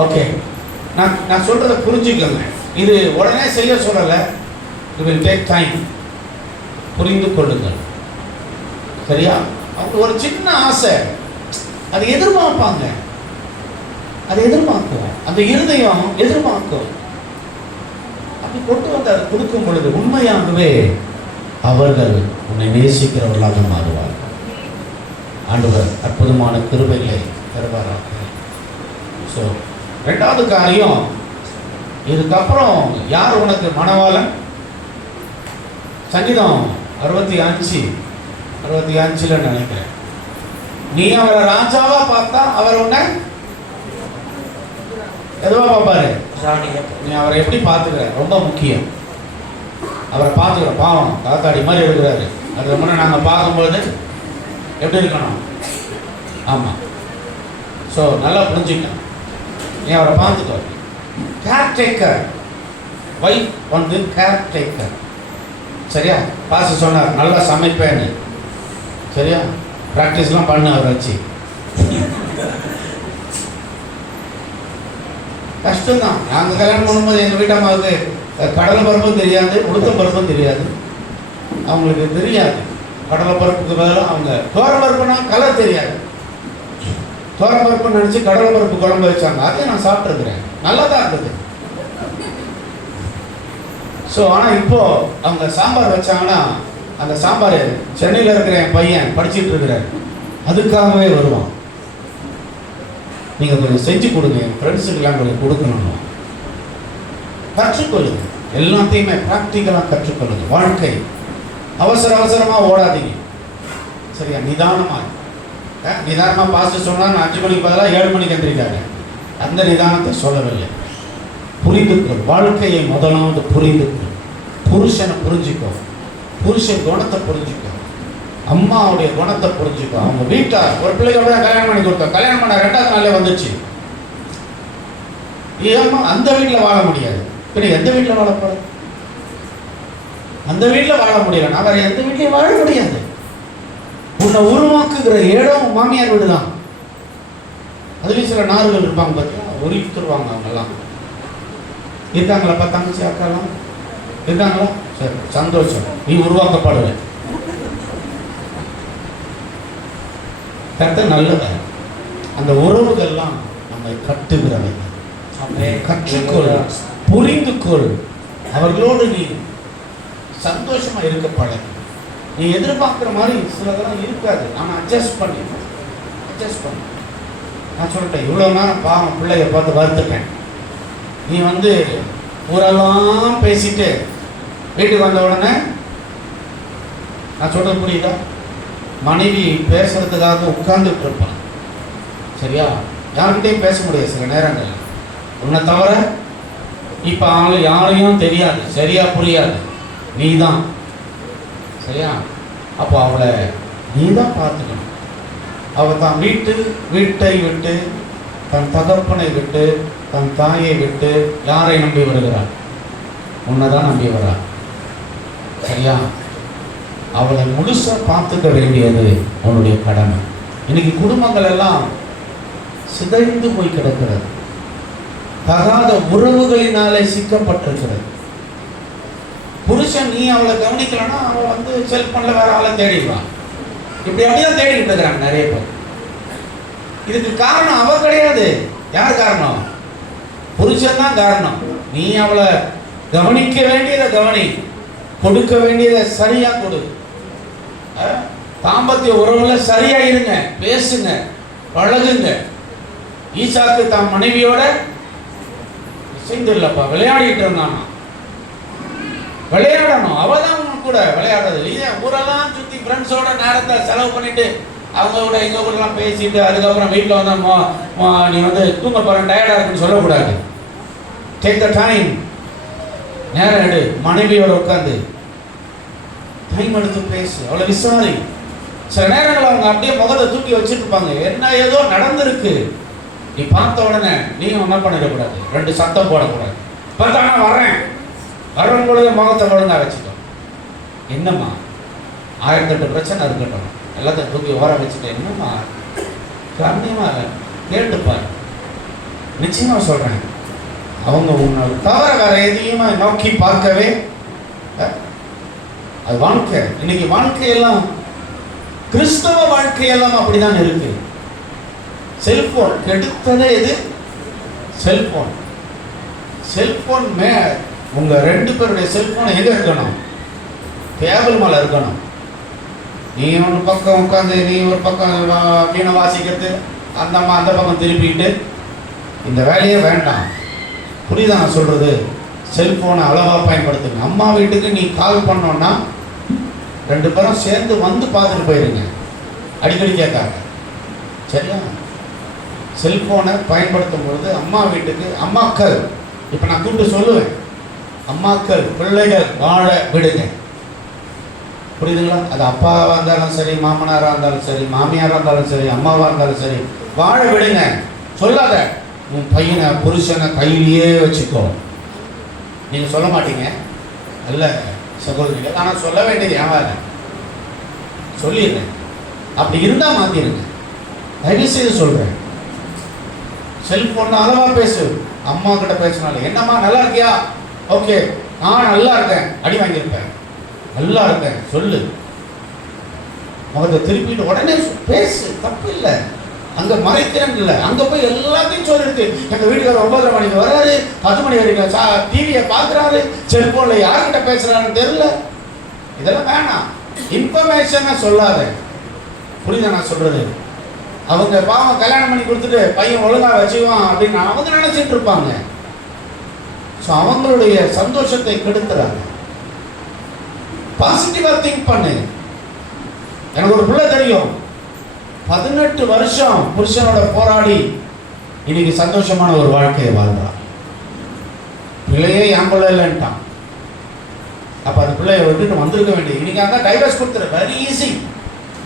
ஓகே, நான் சொல்றதை புரிஞ்சுக்கோங்க. இது உடனே செய்ய சொல்லலை. It will take time. புரிந்து கொள்ளுங்கள். சரியா? அவங்க ஒரு சின்ன ஆசை, அதை எதிர்பார்ப்பாங்க. அதை எதிர்பார்க்கும், அந்த இருதயம் எதிர்பார்க்கும். அப்படி கொண்டு வந்து அதை கொடுக்கும் பொழுது உண்மையாகவே அவர்கள் உன்னை நேசிக்கிறவர்களாக மாறுவார்கள். ஆண்டவர் அற்புதமான கிருபைகளை தருவாராக. ஸோ 2வது காரியம், இதுக்கப்புறம் யார் உனக்கு மணவாளன்? சங்கீதம் 65 நினைக்கிறேன். நீ அவரை ராஜாவா பார்த்தா அவர் உன்னை எதுவா பார்ப்பாரு? நீ அவரை எப்படி பார்த்துக்கிற ரொம்ப முக்கியம். அவரை பார்த்துக்கிற பாவம் காத்தாடி மாதிரி இருக்கிறாரு. அதுக்கு முன்னே நாங்கள் பார்க்கும்போது எப்படி இருக்கணும்? ஆமாம். ஸோ நல்லா புரிஞ்சுக்கணும். நீ அவரை பார்த்துக்கோ. கேர்டேக்கர் வைஃப் வந்து கேர்டேக்கர். சரியா? பாச சொன்னார் நல்லா சமைப்பேன்னு. சரியா? ப்ராக்டிஸ்லாம் பண்ணு அவரை வச்சு. கஷ்டம்தான். நாங்கள் கல்யாணம் பண்ணும்போது எங்கள் வீட்டம்மாவுக்கு கடலை பருப்பும் தெரியாது, உளுத்தம் பருப்பும் தெரியாது. அவங்களுக்கு தெரியாது. கடலை பருப்புக்கு பதிலாக அவங்க பருப்புனா கலர் தெரியாது. பருப்புன்னு நினச்சி கடலை பருப்பு குழம்பு வச்சாங்க. அதையும் நான் சாப்பிட்ருக்குறேன். நல்லா தான் இருந்தது. ஸோ ஆனால் இப்போது அவங்க சாம்பார் வச்சாங்கன்னா அந்த சாம்பார் சென்னையில் இருக்கிற என் பையன் படிச்சுட்டு இருக்கிறார், அதுக்காகவே வருவான். நீங்கள் கொஞ்சம் செஞ்சு கொடுங்க, என் ஃப்ரெண்ட்ஸுக்கெல்லாம் கொஞ்சம் கொடுக்கணும். கற்றுக்கொள்ளுங்க. எல்லாத்தையுமே ப்ராக்டிக்கலாக கற்றுக்கொள்ளுங்க. வாழ்க்கை அவசரமாக ஓடாதீங்க. சரியா? நிதானமாக பாஸ்டர் சொன்னால் நான் 5 மணிக்கு பதிலாக 7 மணிக்கு எந்திரிக்காங்க. அந்த நிதானத்தை சொல்லவில்லை. புரிந்துக்கொள். வாழ்க்கையை முதலாவது புரிந்துக்கொள். புருஷனை புரிஞ்சுக்கோ. புருஷன் குணத்தை புரிஞ்சுக்கோ. அம்மாவுடைய குணத்தை புரிஞ்சுக்கோ. அவங்க வீட்டார் ஒரு பிள்ளைக்கு அப்படியே கல்யாணம் பண்ணி கொடுத்தோம். கல்யாணம் பண்ண 2வது நாளே வந்துச்சு. ஏமா அந்த வீட்டில் வாழ முடியாது. பின்ன எந்த வீட்டில் வாழ போற? அந்த வீட்டில் வாழ முடியல. நான் வேற எந்த வீட்லையும் வாழ முடியாது. உன்னை உருவாக்குகிற இடம் மாமியார் வீடு தான். அதுலேயும் சில நார்கள் இருப்பாங்க பார்த்தீங்கன்னா, உரித்துருவாங்க. அவங்கெல்லாம் இருக்காங்களா? தங்கச்சி அக்காலாம் இருக்காங்களா? சரி, சந்தோஷம். நீ உருவாக்கப்படுவ. கர்த்தர் நல்லது. அந்த உறவுகள்லாம் நம்மை கட்டுகிறவை. கற்றுக்கொள், புரிந்து கொள். அவர்களோடு நீ சந்தோஷமா இருக்கப்பட. நீ எதிர்பார்க்குற மாதிரி சிலதெல்லாம் இருக்காது. ஆனால் அட்ஜஸ்ட் பண்ணி. நான் சொல்லிட்டேன், இவ்வளோ நேரம் பாவம் பிள்ளைய பார்த்து வருத்துட்டேன். நீ வந்து ஊரெல்லாம் பேசிட்டு வீட்டுக்கு வந்த உடனே, நான் சொல்றது புரியுதா? மனைவி பேசுறதுக்காக உட்கார்ந்துட்டு இருப்பான். சரியா? யார்கிட்டையும் பேச முடியாது சில நேரங்கள். உன்னை தவிர இப்போ அவங்களுக்கு யாரையும் தெரியாது, சரியா புரியாது. நீ தான். சரியா? அப்போ அவளை நீ தான் பார்த்துக்கணும். அவள் தான் வீட்டை விட்டு, தன் தகப்பனை விட்டு, தன் தாயை விட்டு யாரை நம்பி வருகிறாள்? உன்னை தான் நம்பி வர்றாள். சரியா? அவளை முழுசாக பார்த்துக்க வேண்டியது உன்னுடைய கடமை. இன்னைக்கு குடும்பங்கள் எல்லாம் சிதைந்து போய் கிடக்கிறது. தகாத உறவுகளினாலே சிக்கப்பட்டிருக்கிறது. புருஷன் நீ அவளை கவனிக்கலன்னா அவள் வந்து செல்போனில் வேற ஆளை தேடிடுவான். இப்படி அப்படிதான் தேடிக்கிட்டு இருக்கிறாங்க நிறைய பேர். இதுக்கு காரணம் அவ கிடையாது. யார் காரணம்? புருஷன் தான் காரணம். நீ அவளை கவனிக்க வேண்டியதை கவனி, கொடுக்க வேண்டியதை சரியா கொடு. தாம்பத்திய உறவுல சரியா இருங்க, பேசுங்க, பழகுங்க. ஈசாக்கு தான் மனைவியோட செய்தில்லப்பா விளையாடிட்டு இருந்தானா. விளையாடணும். அவதான் கூட விளையாடுறது இல்லையா? ஊரெல்லாம் சுற்றி ஃப்ரெண்ட்ஸோட நேரத்தை செலவு பண்ணிட்டு அவங்க கூட எங்க கூடலாம் பேசிட்டு அதுக்கப்புறம் வீட்டில் வந்தா நீ வந்து தூங்க போற டயர்டா இருக்குன்னு சொல்லக்கூடாது. Take the time. நேரம் எடு. மனைவியோட உட்காந்து டைம் எடுத்து பேசு. அவளை விசாரி. சில நேரங்கள் அவங்க அப்படியே முகத்தை தூக்கி வச்சுட்டு இருப்பாங்க. என்ன ஏதோ நடந்திருக்கு. நீ பார்த்த உடனே நீயும் என்ன பண்ணிடக்கூடாது, 2 சத்தம் போடக்கூடாது. பார்த்தா நான் வர்றவங்க பொழுது முகத்தை ஒழுங்கா வச்சுக்கோ. என்னம்மா 1008 பிரச்சனை இருக்கட்டும், எல்லாத்தையும் தூக்கி ஓர வச்சுட்டு என்னம்மா கண்ணியமா கேட்டுப்பார். நிச்சயமா சொல்றேன், அவங்க உன்னை தவிர வேற எதையுமே நோக்கி பார்க்கவே அது வாழ்க்கை. இன்னைக்கு வாழ்க்கையெல்லாம், கிறிஸ்தவ வாழ்க்கையெல்லாம் அப்படிதான் இருக்கு. செல்போன் கெடுத்ததே இது. செல்போன் செல்போன் உங்க 2 பேருடைய செல்போன் எங்க இருக்கணும்? டேபிள் மேல இருக்கணும். நீ ஒரு பக்கம் உட்காந்து நீ ஒரு பக்கம் வீணை வாசிக்கிறது, அந்த அம்மா அந்த பக்கம் திருப்பிட்டு, இந்த வேலையே வேண்டாம். புரியுதா நான் சொல்றது? செல்போனை அளவா பயன்படுத்துங்க. அம்மா வீட்டுக்கு நீ கால் பண்ணோன்னா 2 பேரும் சேர்ந்து வந்து பார்த்துட்டு போயிருங்க, அடிக்கடி கேட்காங்க. சரியா? செல்போனை பயன்படுத்தும் பொழுது அம்மா வீட்டுக்கு, அம்மாக்கள், இப்போ நான் கூப்பிட்டு சொல்லுவேன், அம்மாக்கள் பிள்ளைகள் வாழ விடுங்க. புரியுதுங்களா? அது அப்பாவாக இருந்தாலும் சரி, மாமனாராக இருந்தாலும் சரி, மாமியாராக இருந்தாலும் சரி, அம்மாவாக இருந்தாலும் சரி, வாழ விடுங்க. சொல்லாத உன் பையனை புருஷனை கையிலேயே வச்சுக்கோ. நீங்கள் சொல்ல மாட்டீங்க அல்ல சகோதரிகள், ஆனால் சொல்ல வேண்டியது ஏன் சொல்லிடுறேன். அப்படி இருந்தால் மாற்றிடுங்க. தயவு செய்து சொல்கிறேன், செல்ஃபோன் அளவா பேசு. அம்மா கிட்ட பேசினாலும், என்னம்மா நல்லா இருக்கியா? ஓகே, நல்லா இருக்கேன். அடி வாங்கியிருப்பேன். நல்லா இருக்கேன் சொல்லு. முகத்தை திருப்பிட்டு உடனே பேசு, தப்பு இல்லை. அங்கே மறைக்கிறேன் இல்லை, அங்கே போய் எல்லாத்தையும் சொல்லிருக்கு. எங்கள் வீட்டுக்காரர் 9:30 மணிக்கு வராரு, 10 மணி வரைக்கும் டிவியை பார்க்குறாரு, செல்ஃபோனில் யார்கிட்ட பேசுகிறாருன்னு தெரியல. இதெல்லாம் வேணாம். இன்ஃபர்மேஷனை சொல்லாத. புரியுதா நான் சொல்கிறது? அவங்க பாவம் கல்யாணம் பண்ணி கொடுத்துட்டு பையன் ஒழுங்காக வச்சுக்குவான் அப்படின்னு அவங்க நினச்சிட்டு இருப்பாங்க. ஸோ அவங்களுடைய சந்தோஷத்தை கெடுத்துறாங்க. பாசிட்டிவாக திங்க் பண்ணு. எனக்கு ஒரு பிள்ளை தெரியும், 18 வருஷம் புருஷனோட போராடி இன்னைக்கு சந்தோஷமான ஒரு வாழ்க்கையை வாழ்றான். பிள்ளையே என் பிள்ளை இல்லைன்ட்டான். அப்போ அந்த பிள்ளைய விட்டுட்டு வந்திருக்க வேண்டியது. இன்னைக்கு அந்த டைவர்ஸ் கொடுத்துரு, வெரி ஈஸி.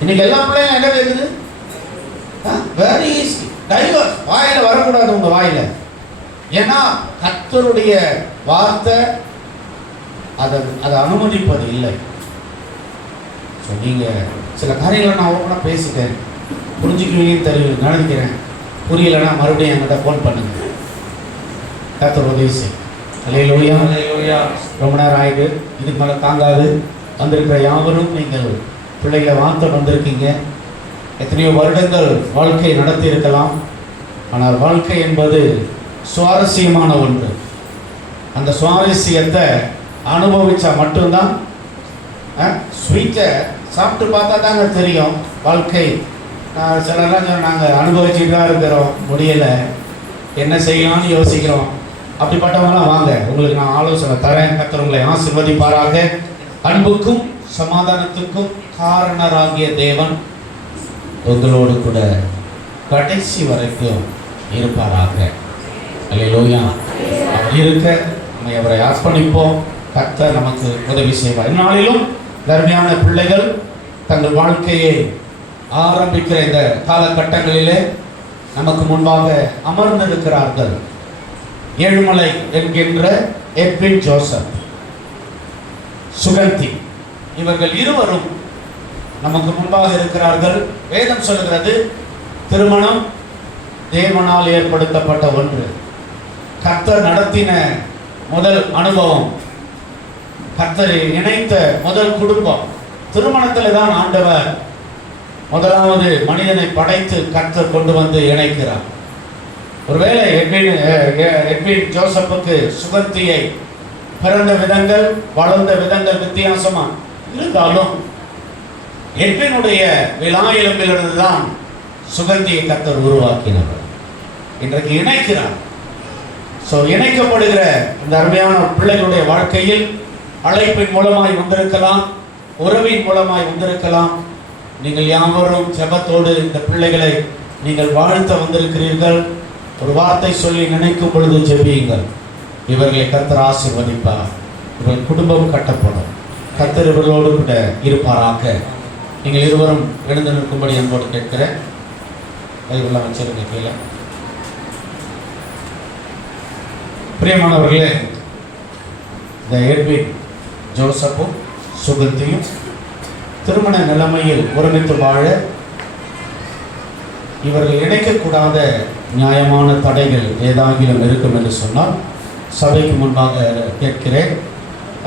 இன்னைக்கு எல்லா பிள்ளையும் என்ன கேட்குது? Very easy divorce. வாயில வரக்கூடாது உங்க வாயில. ஏன்னா கர்த்தருடைய வார்த்தை அதை அனுமதிப்பது இல்லை. ஸோ நீங்கள் சில காரியங்களை நான் ஓப்பனாக பேசிட்டேன், புரிஞ்சுக்குவீங்கன்னு தெரியும் நினைக்கிறேன். புரியலைன்னா மறுபடியும் என்கிட்ட ஃபோன் பண்ணுங்க. கர்த்தர் உதவி செய். அல்லேலூயா. ரொம்ப நேரம் ஆகிட்டு, இதுக்கு மேலே தாங்காது. வந்திருக்கிற யாவரும் நீங்கள் பிள்ளைகளை வார்த்தை வந்திருக்கீங்க. எத்தனையோ வருடங்கள் வாழ்க்கை நடத்தி இருக்கலாம். ஆனால் வாழ்க்கை என்பது சுவாரஸ்யமான ஒன்று. அந்த சுவாரஸ்யத்தை அனுபவிச்சா மட்டும்தான். ஸ்வீட்டை சாப்பிட்டு பார்த்தா தாங்க தெரியும் வாழ்க்கை. சிலர்லாம் நாங்கள் அனுபவிச்சுட்டு தான் இருக்கிறோம், முடியலை, என்ன செய்யலாம்னு யோசிக்கிறோம். அப்படிப்பட்டவங்களாம் வாங்க, உங்களுக்கு நான் ஆலோசனை தரேன். கர்த்தர் உங்களை ஆசீர்வதிப்பாராக. அன்புக்கும் சமாதானத்துக்கும் காரணராகிய தேவன் உங்களோடு கூட கடைசி வரைக்கும் இருப்பாராக. அல்லேலூயா. அப்படி இருக்க நம்ம அவரை அர்ப்பணிப்போம். கர்த்தர் நமக்கு உதவி செய்வார். இந்நாளிலும் தர்மையான பிள்ளைகள் தங்கள் வாழ்க்கையை ஆரம்பிக்கிற இந்த காலகட்டங்களிலே நமக்கு முன்பாக அமர்ந்திருக்கிறார்கள். ஏழுமலை என்கின்ற எட்வின் ஜோசப், சுகந்தி, இவர்கள் இருவரும் நமக்கு முன்பாக இருக்கிறார்கள். வேதம் சொல்கிறது, திருமணம் தேவனால் ஏற்படுத்தப்பட்ட ஒன்று. கர்த்தர் நடத்தின முதல் அனுபவம், கர்த்தர் இணைத்த முதல் குடும்பம். திருமணத்தில் தான் ஆண்டவர் முதலாவது மனிதனை படைத்து கர்த்தர் கொண்டு வந்து இணைக்கிறார். ஒருவேளை எட்வின் ஜோசப்புக்கு சுகந்தியை பிறந்த விதங்கள், வளர்ந்த விதங்கள் வித்தியாசமா இருந்தாலும் எட்வினுடைய விலா எலும்பிலிருந்து தான் சுகந்தியை கர்த்தர் உருவாக்கினார். இன்றைக்கு இணைக்கிறார். ஸோ இணைக்கப்படுகிற இந்த அருமையான பிள்ளைகளுடைய வாழ்க்கையில் அழைப்பின் மூலமாய் வந்திருக்கலாம், உறவின் மூலமாய் வந்திருக்கலாம். நீங்கள் யாவரும் ஜெபத்தோடு இந்த பிள்ளைகளை நீங்கள் வாழ்த்த வந்திருக்கிறீர்கள். ஒரு வார்த்தை சொல்லி நினைக்கும் பொழுது ஜெபியுங்கள். இவர்களை கர்த்தர் ஆசீர்வதிப்பார். இவர்கள் குடும்பம் கட்டப்படும். கர்த்தர் இவர்களோடு கூட இருப்பாராக. நீங்கள் இருவரும் எழுந்து நிற்கும்படி அன்போடு கேட்கிறேன். கைகொள்ள வச்சிருங்க கீழே. பிரியமானவர்களே, இந்த எட்வின் ஜோசப்பும் சுகந்தியும் திருமண நிலைமையில் ஒருமித்து வாழ இவர்கள் இணைக்கக்கூடாத நியாயமான தடைகள் ஏதாகிலும் இருக்கும் என்று சொன்னால் சபைக்கு முன்பாக கேட்கிறேன்.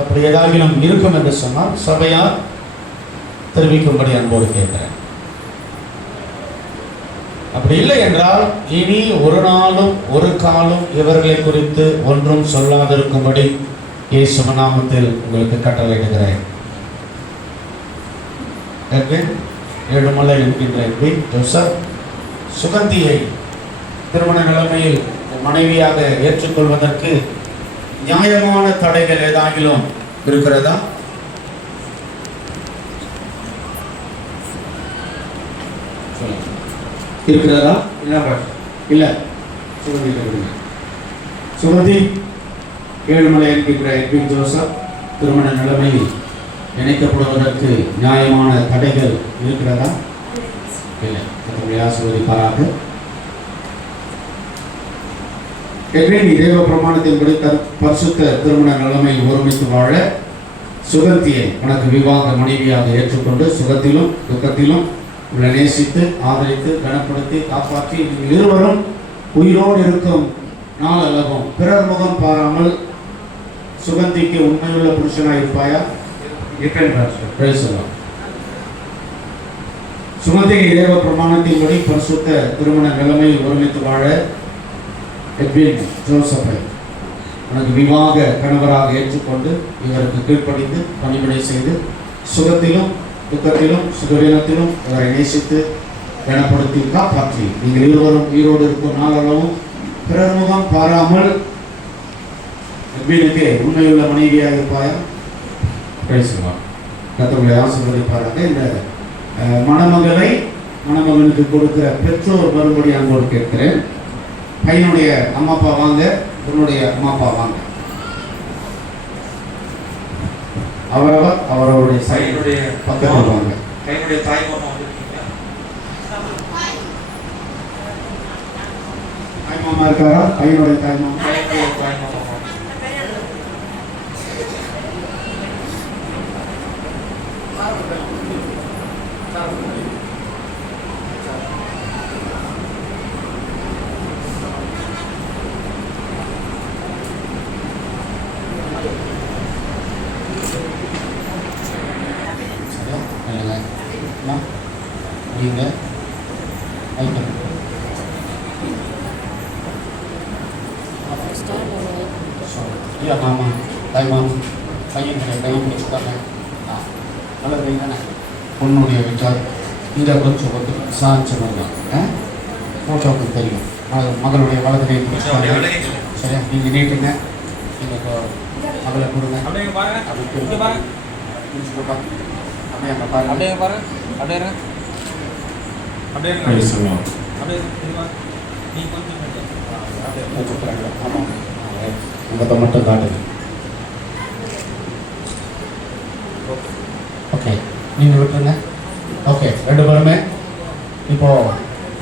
அப்படி ஏதாகிலும் இருக்கும் என்று சொன்னால் சபையார் தெரிவிக்கும்படி அன்போடு கேட்கிறேன். அப்படி இல்லை என்றால் இனி ஒரு நாளும் ஒரு காலம் இவர்களை குறித்து ஒன்றும் சொல்லாதிருக்கும்படி இயேசு நாமத்தில் உங்களுக்கு கட்டளையிடுகிறேன். ஏழுமலை என்கின்ற எட்வின் ஜோசப் சுகந்தியை திருமண நிலைமையில் மனைவியாக ஏற்றுக்கொள்வதற்கு நியாயமான தடைகள் ஏதாகிலும் இருக்கிறதா? இருக்கிறதா? இல்ல. சுகந்தி ஏழுமலை என்கின்ற எட்வின் ஜோசப் திருமண நிலைமையில் இணைக்கப்படுவதற்கு நியாயமான தடைகள் இருக்கிறதா? இல்லை. ஆசீர்வதிப்பாராக. எட்வின் தேவ பிரமாணத்தின்படி பரிசுத்த திருமண நிலைமையில் ஒருமித்து வாழ சுகந்தியை உனக்கு விவாக மனைவியாக ஏற்றுக்கொண்டு சுகத்திலும் துக்கத்திலும் உங்களை நேசித்து ஆதரித்து கனப்படுத்தி காப்பாற்றி நீங்கள் இருவரும் உயிரோடு இருக்கும் நாள் அல்லவும் பிறர் முகம் பாராமல் சுகந்திக்கு உண்மையுள்ள புருஷனாக இருப்பாயா? சுகந்தியை தேவ பிரமாணத்தின்படி பரிசுத்த திருமண நிலைமையில் ஒருமித்து வாழ எட்வின் ஜோசப்பை உனக்கு விவாக கணவராக ஏற்றுக்கொண்டு இவருக்கு கீழ்ப்படிந்து பணிவிடை செய்து சுகத்திலும் துக்கத்திலும் சுகவீனத்திலும் இவரை நேசித்து கனப்படுத்தி காப்பாற்றி நீங்கள் இருவரும் உயிரோடு இருக்கும் நாளளவும் பிறர் முகம் பாராமல் எட்வினுக்கு உண்மையுள்ள மனைவியாக இருப்பாயா? பேசுவார். கர்த்தருடைய ஆசீர்வதிப்பாராக. இந்த மணமகளை மணமகனுக்கு கொடுக்கிற பெற்றோர் வரும்படி அன்போடு கேட்கிறேன். பையனுடைய அம்மா அப்பா வாங்க, உன்னுடைய அம்மா அப்பா வாங்க. அவரவர் அவரவருடைய பையனுடைய பக்கத்தில் வாங்க. பையனுடைய தாய் மாமா வந்திருக்கீங்க. தாய் மாமா இருக்காரா? பையனுடைய தாய் மாமா. பையனுடைய தாய் மாமா. நீங்க மாமா தாய் மாமா பையனுடைய கையை பிடிச்சிட்டாங்க. நல்லது தானே? பொண்ணுடைய விசார் இதை கொஞ்சம் விசாரிச்சு வரலாம். ஃபோட்டோக்கு தெரியும். மகளுடைய வலது கை பிடிச்சிட்டாங்க. சரியா? நீங்கள் நீட்டுங்க. நீங்கள் மகளை கொடுங்க. அப்படி மட்டும் காட்டுங்க. ஓகே, நீங்கள் விட்டுருங்க. ஓகே, ரெண்டு பேருமே இப்போ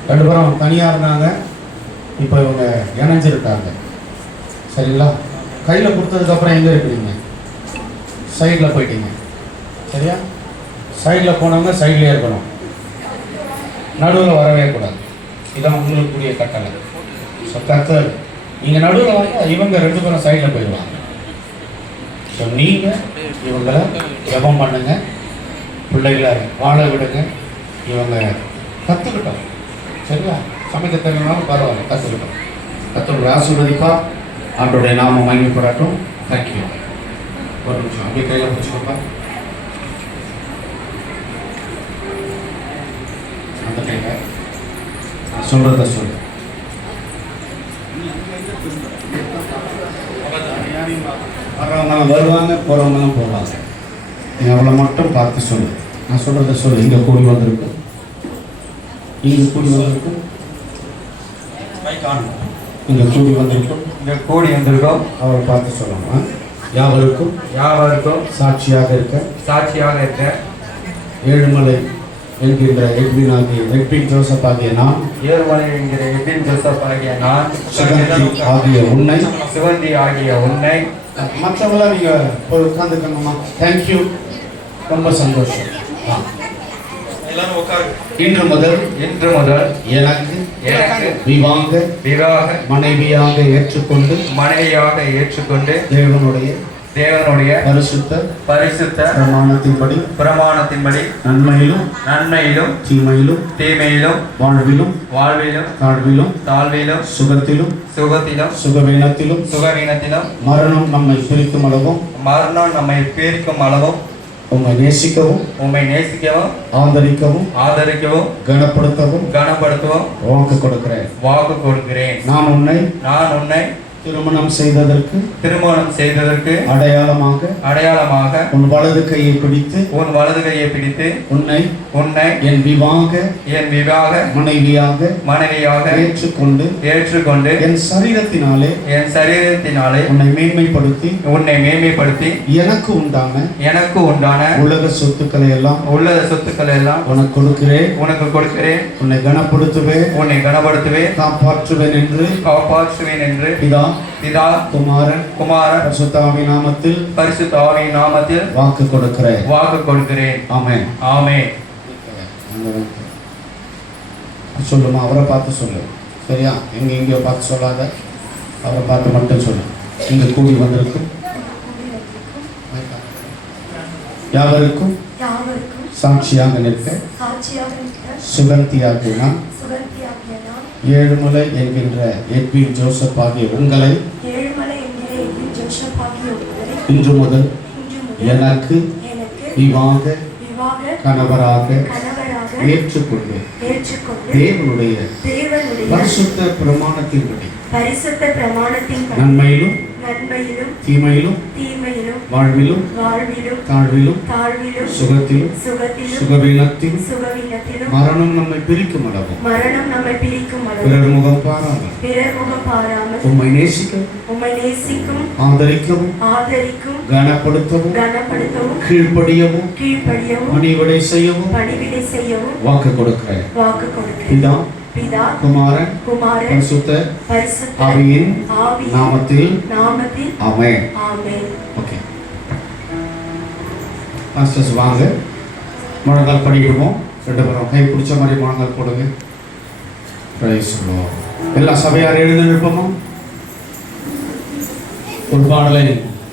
ரெண்டு பேரும் தனியாக இருந்தாங்க. இப்போ இவங்க இணைஞ்சிருக்காங்க. சரிங்களா? கையில் கொடுத்ததுக்கப்புறம் எங்கே இருக்கிறீங்க? சைடில் போயிட்டீங்க. சரியா? சைடில் போனவங்க சைட்லேயே இருக்கணும். நடுவில் வரவே கூடாது. இதான் உங்களுக்கு கூடிய கட்டளை. ஸோ கர்த்தர் நீங்கள் நடுவில் வாங்க, இவங்க ரெண்டு பேரும் சைடில் போயிடுவாங்க. ஸோ நீங்கள் இவங்களை ஜெபம் பண்ணுங்க, பிள்ளைகளை வாழ விடுங்க. இவங்க கற்றுக்கிட்டோம். சரியா? சமைக்க தெரியும்னாலும் பரவாயில்ல, கற்றுக்கிட்டோம். கர்த்தருடைய ஆசீர்வதிப்பா. ஆண்டோடைய நாம மகிமைப்படட்டும். தேங்க்யூ. ஒரு நிமிஷம் அப்படியே கையில் பிடிச்சிக்கோப்பா. அந்த கையில் நான் சொல்கிறத சொல்லு. வர்றவங்களாம் வருவாங்க, போகிறவங்களாம் போவாங்க. நீங்கள் அவளை மட்டும் பார்த்து சொல்லு. நான் சொல்கிறத சொல்லு. இங்கே கூடி வந்திருக்கு, இங்கே கூடி வந்திருக்கும், இங்கே கூடி வந்திருக்கும், இங்கே கூடி வந்திருக்கோம். அவளை பார்த்து சொல்லணும். யாவருக்கும் சாட்சியாக இருக்க ஏழுமலை என்கின்ற எட்வின் ஜோசப் ஆகிய நான், ஏழுமலை என்கிற எட்வின் ஜோசப் ஆகிய நான், சுகந்தி ஆகிய உன்னை மற்றவங்களாம் நீங்கள் போய் உட்காந்துக்கணுமா? தேங்க்யூ. ரொம்ப சந்தோஷம். எல்லாரும் உட்காரு. இன்று முதல் எனக்கு விவாக மனைவியாக ஏற்றுக்கொண்டு தேவனுடைய பரிசுத்த பிரமாணத்தின்படி நன்மையிலும் தீமையிலும் வாழ்விலும் தாழ்விலும் சுகத்திலும் சுகவீனத்திலும் மரணம் நம்மை பிரிக்கும் அளவும் உம்மை நேசிக்கவும் ஆதரிக்கவும் கனப்படுத்தவும் வாக்கு கொடுக்கிறேன். நான் உன்னை திருமணம் செய்ததற்கு அடையாளமாக உன் வலது கையை பிடித்து உன்னை என் விவாக மனைவியாக ஏற்றுக்கொண்டு என் சரீரத்தினாலே உன்னை மேன்மைப்படுத்தி எனக்கு உண்டான உலக சொத்துக்களை எல்லாம் உனக்கு கொடுக்கிறேன். உன்னை கனப்படுத்துவேன் காப்பாற்றுவேன் என்று பிதா குமாரன் பரிசுத்த ஆவியின் நாமத்தில் வாக்கு கொடுக்கிறேன். ஆமென். சொல்லுமா, அவரை பார்த்து சொல்லு. சரியா? எங்கேயோ பார்த்து சொல்லாத, அவரை பார்த்து மட்டும் சொல்லு. இங்க கூடி வந்திருக்கும் யாவருக்கும் சாட்சியாக நிற்க சுகந்தியாகிய நான் ஏழுமலை என்கின்ற எட்வின் ஜோசப் ஆகிய உங்களை இன்று முதல் எனக்கு விவாக கணவராக ஏற்றுக்கொண்டு தேவனுடைய பரிசுத்த பிரமாணத்தின்படி நன்மையிலும் தீமையிலும் வாழ்விலும் தாழ்விலும் சுகத்திலும் சுகவீனத்திலும் மரணம் நம்மை பிரிக்கும் அளவும் பிறர் முகம் பாராமல் உம்மை நேசிக்கவும் ஆதரிக்கவும் கனப்படுத்தவும் கீழ்ப்படியவும் பணிவிடை செய்யவும் வாக்கு கொடுக்கிறேன். பிதா குமாரன் பரிசுத்த ஆவியின் நாமத்தில் ஆமென். ஓகே மாஸ்டர்ஸ் வாங்க, முழங்கால் படிக்குவோம். 2 பேரும் கை பிடிச்ச மாதிரி முழங்கால் போடுங்க. Price the Lord. எல்லா சபையார் எழுந்து நிற்போமா? ஒரு பாடலை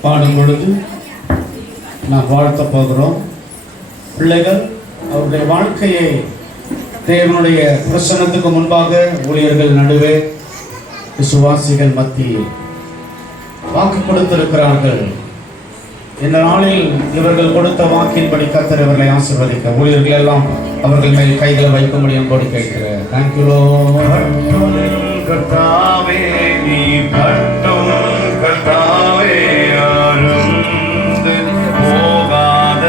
பாடும் பொழுது நாம் வாழ்த்த போகிறோம். பிள்ளைகள் அவருடைய வாழ்க்கையை தேவனுடைய பிரசன்னத்துக்கு முன்பாக ஊழியர்கள் நடுவே விசுவாசிகள் மத்தியில் வாக்கு கொடுத்திருக்கிறார்கள். இந்த நாளில் இவர்கள் கொடுத்த வாக்கின்படி கர்த்தர் இவர்களை ஆசீர்வதிக்க ஊழியர்கள் எல்லாம் அவர்கள் மேல் கைகளை வைக்க முடியும் போது கேட்கிறேன். தேங்க்யூ கர்த்தாவே, நீ கட்டும் கர்த்தாவே, அருந்து போகாத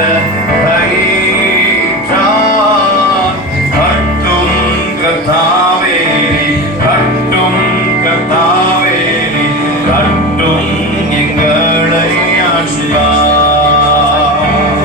கயிற்றால் கட்டும் கர்த்தாவே, கட்டும் கர்த்தாவே, கட்டும் எங்களை அன்பா.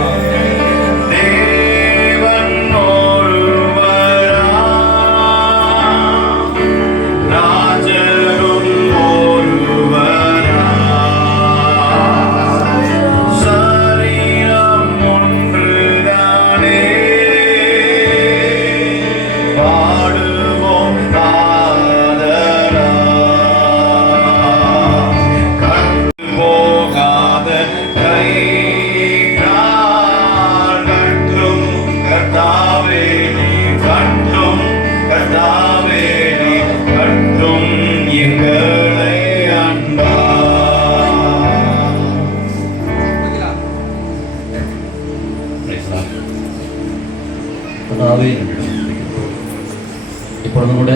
இப்பொழுது கூட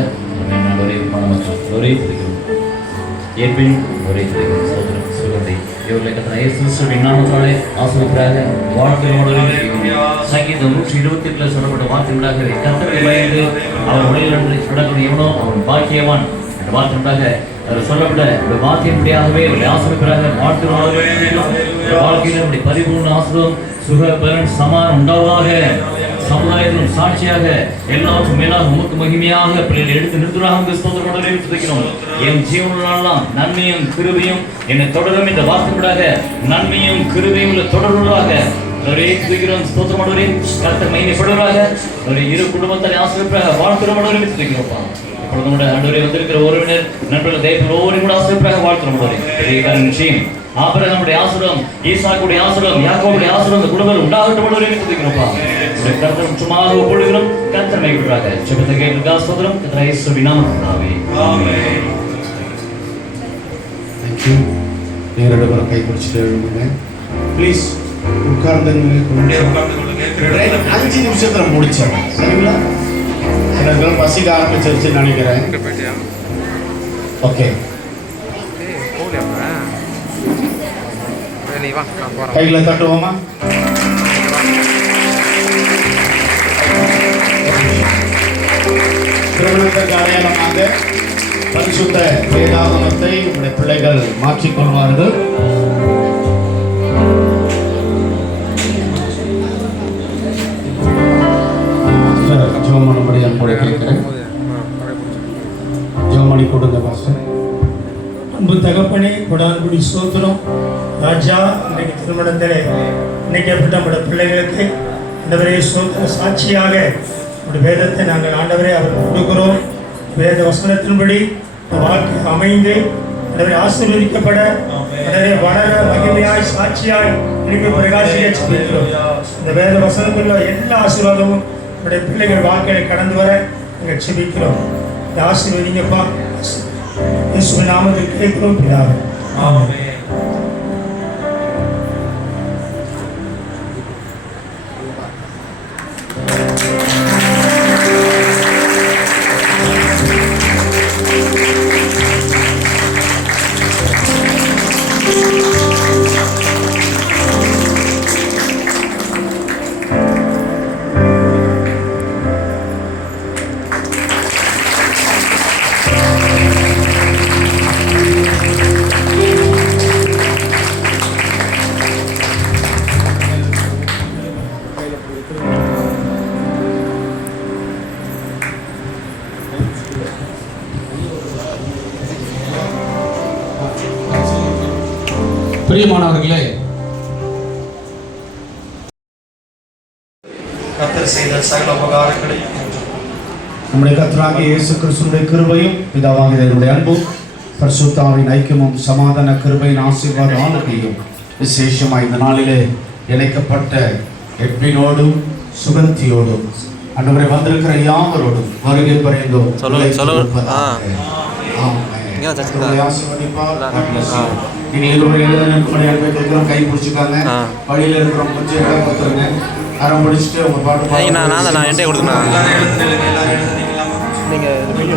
ஒரே மனமற்றம் ஒரே தெரியும் ஏற்பின் ஒரே தெரியும் சோதரம் சுகந்தை இவர்களை கத்தனை இயேசுவின் நாமத்தாலே ஆசீர்வதிப்பாராக. வாழ்க்கையோடு சங்கீதம் 128 சொல்லப்பட்ட வார்த்தைகளாக கர்த்தரை பயந்து அவர் உலகில் நடக்கூடிய எவனோ அவன் பாக்கியவான் என்ற வார்த்தைகளாக அவர் சொல்லப்பட்ட ஒரு வார்த்தையின்படியாகவே அவர்களை ஆசீர்வதிப்பாராக. வாழ்க்கையில் நம்முடைய பரிபூர்ண ஆசீர்வாதம் சுக பலன் சமாதானம் உண்டாவதாக. சமுதாயத்திலும் சாட்சியாக எல்லாருக்கும் மேலாக உமக்கு மகிமையாக பிள்ளைகளை எடுத்து நிறுத்துறாங்க. ஸ்தோத்திரம். என் ஜீவனெல்லாம் நன்மையும் கிருபையும் என்னை தொடரும் இந்த வார்த்தைகளாக நன்மையும் கிருபையும் தொடர்புள்ளதாக அவரே துதிக்கிறோம், ஸ்தோத்திரம் ஆண்டவரே. கர்த்தர் மகிமைப்படுவதாக. அவரே இரு குடும்பத்தாரை ஆசீர்வதிப்பாக. வாழ்த்துறோம் ஆண்டவரே, துதிக்கிறோம்ப்பா. இப்பொழுது கூட ஆண்டவரே வந்திருக்கிற ஒருவினர் நண்பர்கள் தயவுகளோடு கூட ஆசீர்வதிப்பாக. வாழ்த்துறோம் ஆண்டவரே. பெரிய காரியம் நிச்சயம். ஆபிரகாமுடைய ஆசீர்வாதம், ஈசாக்குடைய ஆசீர்வாதம், யாக்கோபுடைய ஆசீர்வாதம் இந்த குடும்பத்தில் உண்டாகட்டும் ஆண்டவரே, துதிக்கிறோம்ப்பா. கர்த்தர் சும்மாக ஒப்புடுகிறோம். கர்த்தர் மகிமைப்படுவதாக. ஜெபத்தை கேட்க ஸ்தோத்திரம். கர்த்தர் இயேசுவின் நாமத்தினாலே ஆமென். தேங்க்யூ. நேரடி வர கை பிடிச்சிட்டு எழுதுங்க ப்ளீஸ். உட்கார்ந்துங்க. உட்கார்ந்து கொள்ளுங்க. 5 நிமிஷத்துல முடிச்சேன், சரிங்களா? எனக்கு பசிக்க ஆரம்பிச்சிருச்சுன்னு நினைக்கிறேன். ஓகே, கைகளை தட்டுவோமா? திருமணத்திற்கு அடையாளமாக பரிசுத்த வேதாகமத்தை உங்களுடைய பிள்ளைகள் மாற்றிக்கொள்வார்கள். ஜோமணி அன்போடு கேட்கிறேன். ஜோமணி கொடுங்க பாஸ்டர். அன்பு தகப்பனே, கொடான்குடி சோத்திரம் ராஜா. இன்னைக்கு திருமணத்தில் இணைக்கப்பட்ட நம்முடைய பிள்ளைகளுக்கு ஆண்டவரே சோத்திர சாட்சியாக நம்முடைய வேதத்தை நாங்கள் ஆண்டவரே அவர்கள் கொடுக்கிறோம். வேத வசனத்தின்படி வாழ்க்கை அமைந்து ஆண்டவரே ஆசீர்வதிக்கப்பட ஆண்டவரே வளர மகிமையாய் சாட்சியாய் இனிமே பிரகாசிக்க சொல்லிக்கிறோம். இந்த வேத வசனத்துள்ள எல்லா ஆசீர்வாதமும் நம்முடைய பிள்ளைகள் வாழ்க்கையை கடந்து வர நாங்கள் செபிக்கிறோம். இந்த ஆசீர்வதிங்கப்பா. இயேசுவின் நாமத்தில் கேட்கிறோம் பிதாவே. ஆமென். பிரியமானவர்களே, கர்த்தர் செய்த சகல உபகாரங்களையும் நம்முடைய கர்த்தராகிய இயேசு கிறிஸ்துவின் கிருபையும் பிதாவாகிய தேவனுடைய அன்பும் பரிசுத்த ஆவியின் ஐக்கியமும் சமாதான கிருபையின் ஆசீர்வாத ஆளுகையும் விசேஷமாய் இந்த நாளிலே இணைக்கப்பட்ட எட்வினோடும் சுகந்தியோடும் ஆண்டவரே வந்திருக்கிற யாவரோடும் வருகை பறைந்தோம். கை பிடிச்சிக்காங்க. வழியில இருக்கிறோம் கொஞ்சம் இடம் கொடுத்துருங்க. அரை முடிச்சுட்டு உங்க பாட்டு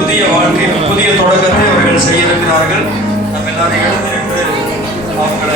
புதிய வாழ்க்கை, புதிய தொடக்கத்தை அவர்கள் செய்ய இருக்கிறார்கள். நம்ம எல்லாரும் எழுந்து நின்று அவங்கள